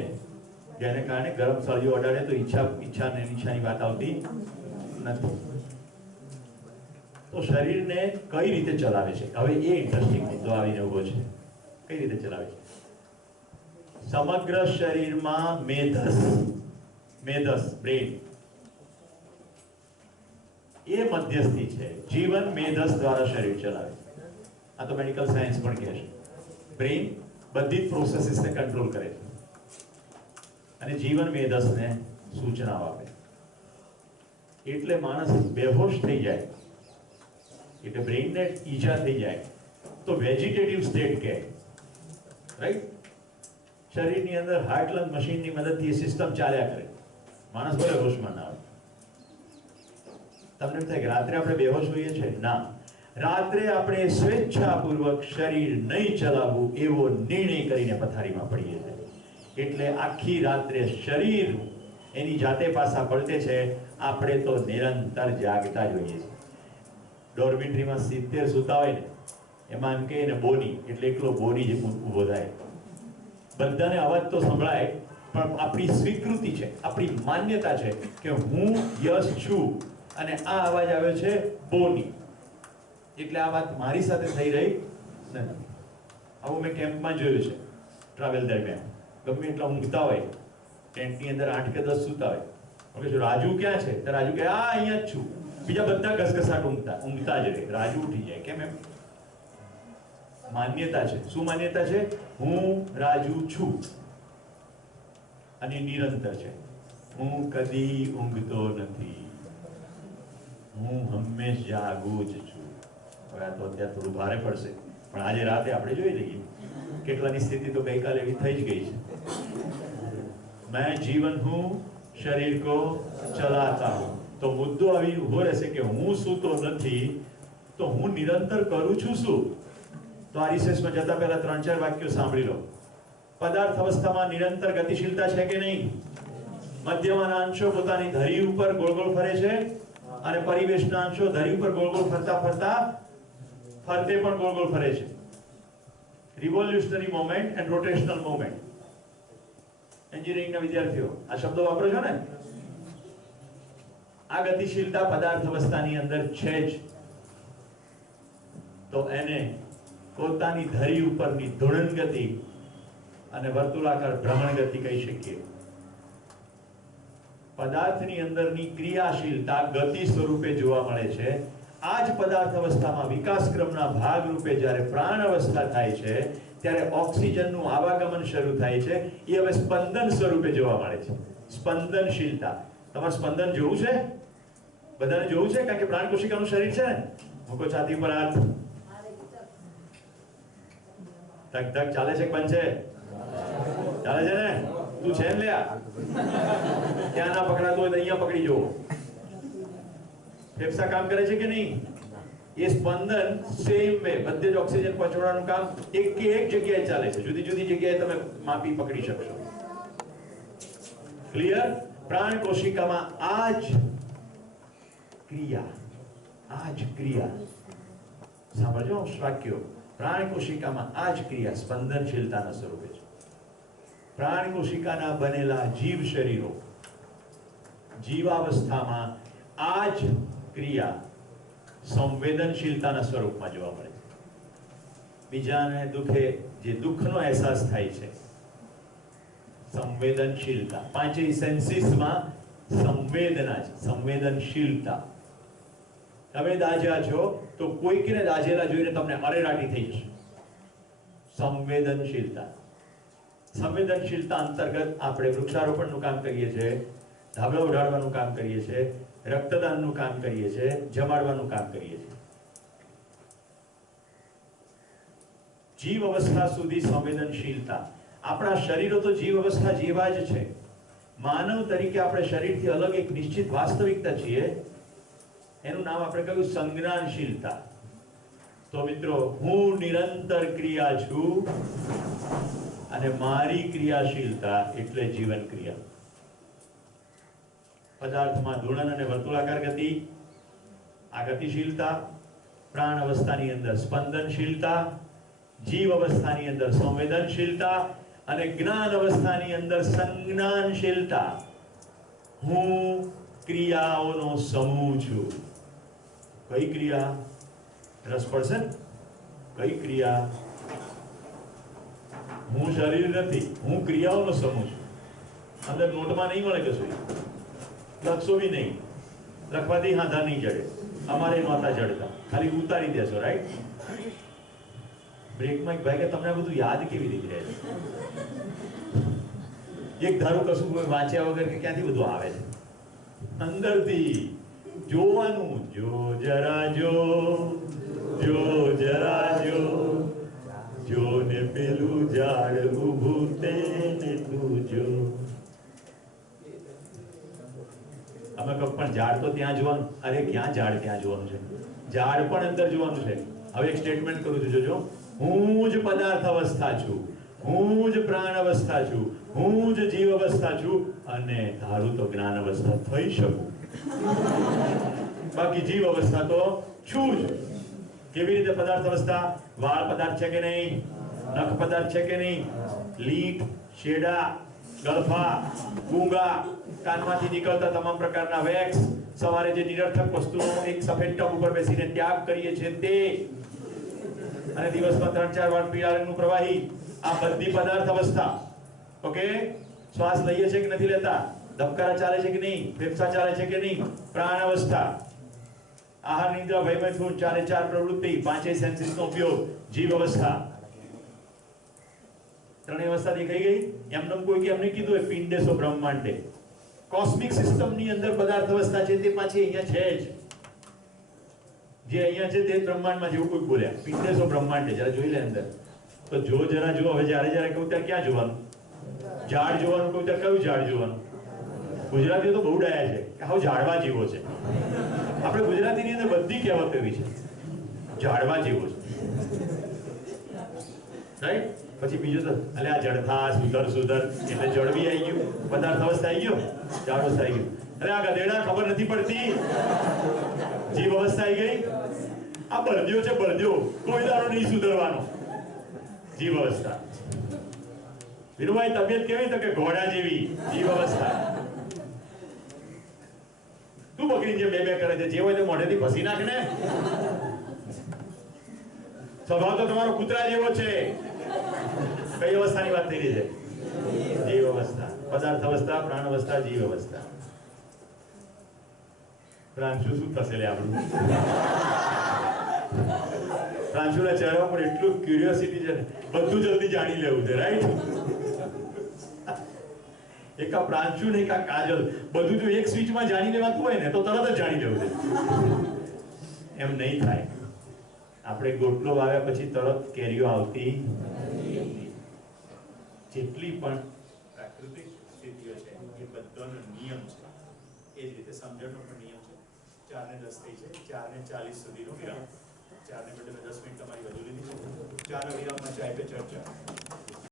જેને કારણે ગરમ સળિયો અડાડે તો ઈચ્છા ને ઈચ્છાની વાત આવતી નથી. તો શરીરને કઈ રીતે ચલાવે છે, હવે એ ઇન્ટરેસ્ટિંગ મુદ્દો આવીને ઉભો છે. કઈ રીતે ચલાવે છે? સમગ્ર શરીરમાં મેધસ બ્રેન એ મધ્યસ્થી છે. જીવન મેધસ દ્વારા શરીર ચલાવે. આ તો મેડિકલ સાયન્સ પણ કહે છે. બ્રેન બધી જ પ્રોસેસીસને કંટ્રોલ કરે છે અને જીવન મેધસને સૂચનાઓ આપે. એટલે માણસ બેહોશ થઈ જાય, એટલે બ્રેનને ઈજા થઈ જાય તો વેજીટેટિવ સ્ટેટ કહે, રાઈટ? શરીરની અંદર હાર્ટ લંગ મશીનની મદદથી સિસ્ટમ ચાલ્યા કરે. માણસ ભલે હોશમાં ના આવે. તમને એમ થાય કે રાત્રે આપણે બેહોશ હોઈએ છીએ? ના, રાત્રે આપણે સ્વેચ્છાપૂર્વક શરીર નહીં ચલાવવું એવો નિર્ણય કરીને પથારીમાં પડીએ છીએ. એટલે આખી રાત્રે શરીર એની જાતે પાછા પલટે છે. આપણે તો નિરંતર જાગતા જ હોઈએ છીએ. ડોર્મિટરીમાં 70 સૂતા હોય ને, એમાં એમ કહે ને બોની, એટલે એકલો બોની જ ઊભો થાય. બધાને અવાજ તો સંભળાય, પણ આપણી સ્વીકૃતિ છે, આપણી માન્યતા છે કે હું યશ છું અને આ અવાજ આવ્યો છે બોની, એટલે આ વાત મારી સાથે થઈ રહી નથી. આવું મેં કેમ્પમાં જોયું છે. ટ્રાવેલ દરમિયાન ગમે એટલા ઊંઘતા હોય, ટેન્ટની અંદર 8 કે 10 સૂતા હોય, ઓકે રાજુ ક્યાં છે? તો રાજુ કહે આ અહીંયા જ છું. બીજા બધા ઘસઘસાટ ઊંઘતા જ રહે. રાજુ ઉઠી જાય. કેમ? એમ માન્યતા છે. શું માન્યતા છે? હું રાજુ છું અને નિરંતર છે. હું કદી ઊંઘતો નથી, હું હંમેશ જાગું જ છું. હવે આ તો અત્યારે થોડું ભારે પડશે, પણ આજે રાતે આપણે જોઈ લઈએ. કેટલાની સ્થિતિ તો ગઈકાલે એવી થઈ જ ગઈ છે. मैं जीवन हूँ, शरीर को चलाता हूँ. तो मुद्दो આવી ઉભો રહેશે કે હું સૂતો નથી તો હું નિરંતર કરું છું શું? તો આ રિસર્ચમાં જતા પહેલા 3-4 વાક્યો સાંભળી લો. પદાર્થ અવસ્થામાં નિરંતર ગતિશીલતા છે કે નહીં? મધ્યમાંના અંશો પોતાની ધરી ઉપર ગોળ ગોળ ફરે છે અને પરિવેશના અંશો ધરી ઉપર ગોળ ગોળ ફરતા ફરતા ફરતે પણ ગોળ ગોળ ફરે છે. Revolutionary moment and rotational moment. એન્જિનિયરિંગના વિદ્યાર્થીઓ આ શબ્દો વાપરો છો ને? આ ગતિશીલતા પદાર્થ અવસ્થાની અંદર છે જ, તો એને પોતાની ધરી ઉપરની ધૂળન ગતિ અને વર્તુળાકાર ભ્રમણ ગતિ કહી શકીએ. પદાર્થની અંદરની ક્રિયાશીલતા ગતિ સ્વરૂપે જોવા મળે છે. આ જ પદાર્થ અવસ્થામાં વિકાસ ક્રમના ભાગ રૂપે જ્યારે પ્રાણ અવસ્થા થાય છે ત્યારે ઓક્સિજનનું આવાગમન શરૂ થાય છે. એ હવે સ્પંદન સ્વરૂપે જોવા મળે છે. સ્પંદનશીલતા. તમારે સ્પંદન જોવું છે? બધાને જોવું છે? કારણ કે પ્રાણ કોશિકાનું શરીર છે ને. મૂકો છાતી પર હાથ. ધક ધક ચાલે છે કે બંધ છે? ચાલે છે ને? તું છે ને લ્યા? ત્યાં ના પકડાતું હોય તો અહીંયા પકડી જવો. ફેફસા કામ કરે છે કે નહીં? એ સ્પંદન સેમ વે બધે જ ઓક્સિજન પહોંચાડવાનું કામ એક જગ્યાએ ચાલે છે. જુદી જુદી જગ્યાએ તમે માપી પકડી શકશો. ક્લિયર? પ્રાણ કોશિકામાં આ જ ક્રિયા સાંભળજો વાક્યો. પ્રાણ કોશિકામાં આ જ ક્રિયા સ્પંદનશીલતાના સ્વરૂપે છે. પ્રાણ કોશિકાના બનેલા જીવ શરીરો જીવાવસ્થામાં આ જ ક્રિયા સંવેદનશીલતાના સ્વરૂપમાં જોવા મળે છે. બીજાને દુખે જે દુઃખનો અહેસાસ થાય છે, સંવેદનશીલતા. પાંચેય સેન્સીસમાં સંવેદના છે, સંવેદનશીલતા. તમે દાજ્યા છો તો કોઈકને દાજેલા જોઈને તમને અરેરાટી થઈ જશે. સંવેદનશીલતા. સંવેદનશીલતા અંતર્ગત આપણે વૃક્ષારોપણનું કામ કરીએ છીએ, ધાબળા ઉડાડવાનું કામ કરીએ છીએ, રક્તદાનનું કામ કરીએ છીએ, જમાડવાનું કામ કરીએ છીએ. જીવ અવસ્થા સુધી સંવેદનશીલતા. આપણા શરીરો તો જીવ અવસ્થા જેવા જ છે. માનવ તરીકે આપણે શરીરથી અલગ એક નિશ્ચિત વાસ્તવિકતા છીએ. એનું નામ આપણે કહ્યું સંજ્ઞાનશીલતા. તો મિત્રો, હું નિરંતર ક્રિયા છું અને મારી ક્રિયાશીલતા એટલે જીવન ક્રિયા. પદાર્થમાં ધૂળન અને વર્તુળાકાર ગતિ, આ ગતિશીલતા. પ્રાણ અવસ્થાની અંદર સ્પંદનશીલતા, જીવ અવસ્થાની અંદર સંવેદનશીલતા અને જ્ઞાન અવસ્થાની અંદર સંજ્ઞાનશીલતા. હું ક્રિયાઓનો સમૂહ છું. કઈ ક્રિયા? રસ પડશે? કઈ ક્રિયા? હું શરીર નથી, હું ક્રિયાઓનો સમૂહ છું. અંદર નોટમાં નહીં મળે કશું, લખશો બી નહીં. લખવાથી હાથા નહીં ચડે. અમારે નહોતા ચડતા, ખાલી ઉતારી દેશો. રાઈટ? બ્રેકમાં એક ભાઈ કે તમને આ બધું યાદ કેવી રીતે રહે છે? એક ધારું કશું વાંચ્યા વગર કે ક્યાંથી બધું આવે છે? અંદરથી જોવાનું. જો જરા જો, જો જરા જો, જો ને પેલું ઝાડ ઊભું તેને તું જો. અમે કહો પણ ઝાડ તો ત્યાં જોવાનું. અરે ક્યાં ઝાડ ત્યાં જોવાનું છે? ઝાડ પણ અંદર જોવાનું છે. હવે એક સ્ટેટમેન્ટ કરું છું, જોજો. હું જ પદાર્થ અવસ્થા છું, હું જ પ્રાણ અવસ્થા છું, હું જ જીવ અવસ્થા છું અને ધારું તો જ્ઞાન અવસ્થા થઈ શકું. બાકી જીવ અવસ્થા તો છું જ. કેવી રીતે પદાર્થ અવસ્થા? વાળ પદાર્થ છે કે નહીં? નખ પદાર્થ છે કે નહીં? લીટ, શેડા, ગળફા, ગુંગા, કાનમાંથી નીકળતા તમામ પ્રકારના વેક્સ, સવારે જે નિરર્થક વસ્તુઓ એક સફેદ ટબ ઉપર બેસીને ત્યાગ કરીએ છીએ તે, અને દિવસમાં 3-4 વાર પીળા રંગનું પ્રવાહી, આ બધી પદાર્થ અવસ્થા. ઓકે? શ્વાસ લઈએ છે કે નથી લેતા? ધબકારા ચાલે છે કે નહીં? ફેફસા ચાલે છે કે નહીં? પ્રાણ અવસ્થા. આહાર, નિદ્રા, ભય, મૈથુન, 4 પ્રવૃત્તિ, 5 સેન્સીસનો ઉપયોગ, જીવ અવસ્થા. 3 અવસ્થા દેખાઈ ગઈ. એમને કોઈ કે એમને કીધું પિંડેસો બ્રહ્માંડે. કોસ્મિક સિસ્ટમની અંદર પદાર્થ અવસ્થા છે તે પાછી અહીંયા છે જ. જે અહીંયા છે તે બ્રહ્માંડમાં જેવું કોઈ બોલ્યા. પિંડેસો બ્રહ્માંડે. જરા જોઈ લે અંદર. તો જો જરા જો. હવે જ્યારે કહું ત્યારે ક્યાં જોવાનું? ઝાડ જોવાનું કહું ત્યારે કયું ઝાડ જોવાનું? ગુજરાતીઓ તો બહુ ડાયા છે કે હાવ ઝાડવા જેવો છે. આપણે ગુજરાતીની અંદર બધી કહેવત એવી છે, ઝાડવા જેવો છે. રાઈટ? પછી બીજું તો અલે આ જડથા સુધર એટલે જડબી આવી ગયું, પદાર્થ અવસ્થા આવી ગયો, જાડોશ આવી ગયું. અરે આ ગધેડા ખબર નથી પડતી, જીવ અવસ્થા આવી ગઈ. આ બળદ્યો છે, બળદ્યો કોઈ દાડો નહીં સુધરવાનો, જીવ અવસ્થા. વિનુભાઈ તબિયત કેવી? તો કે ઘોડા જેવી, જીવ અવસ્થા. તું બકરી જે બે કરે છે, જે હોય તો મોઢેથી ફસી નાખ ને. સ્વભાવ તો તમારો કૂતરા જેવો છે. કઈ અવસ્થાની વાત થઈ રહી છે? જીવ અવસ્થા, પદાર્થ અવસ્થા, પ્રાણ અવસ્થા, જીવ અવસ્થા. પ્રાંશુ શું થશે લે આપણું? પ્રાંશુના ચહેરા પર એટલું ક્યુરિયોસિટી છે ને, બધું જલ્દી જાણી લેવું છે, રાઈટ? એક આ પ્રાંશુ ને એક આ કાજલ, બધું જો એક સ્વિચમાં જાણી લેવાતું હોય ને તો તરત જ જાણી લેવું છે. એમ નહીં થાય. આપણે ગોટલો વાવ્યા પછી તરત કેરીઓ આવતી નથી. જેટલી પણ પ્રાકૃતિક સ્થિતિઓ છે એ બધાનો નિયમ છે. એ જ રીતે સમજણનો પણ નિયમ છે. 4 ને 10 થઈ છે, 4 ને 40 સુધીનો વિરામ. 4 ને બદલે 10 મિનિટ તમારી વધુ લીધી છે. 4 વિરામમાં ચાય પે ચર્ચા.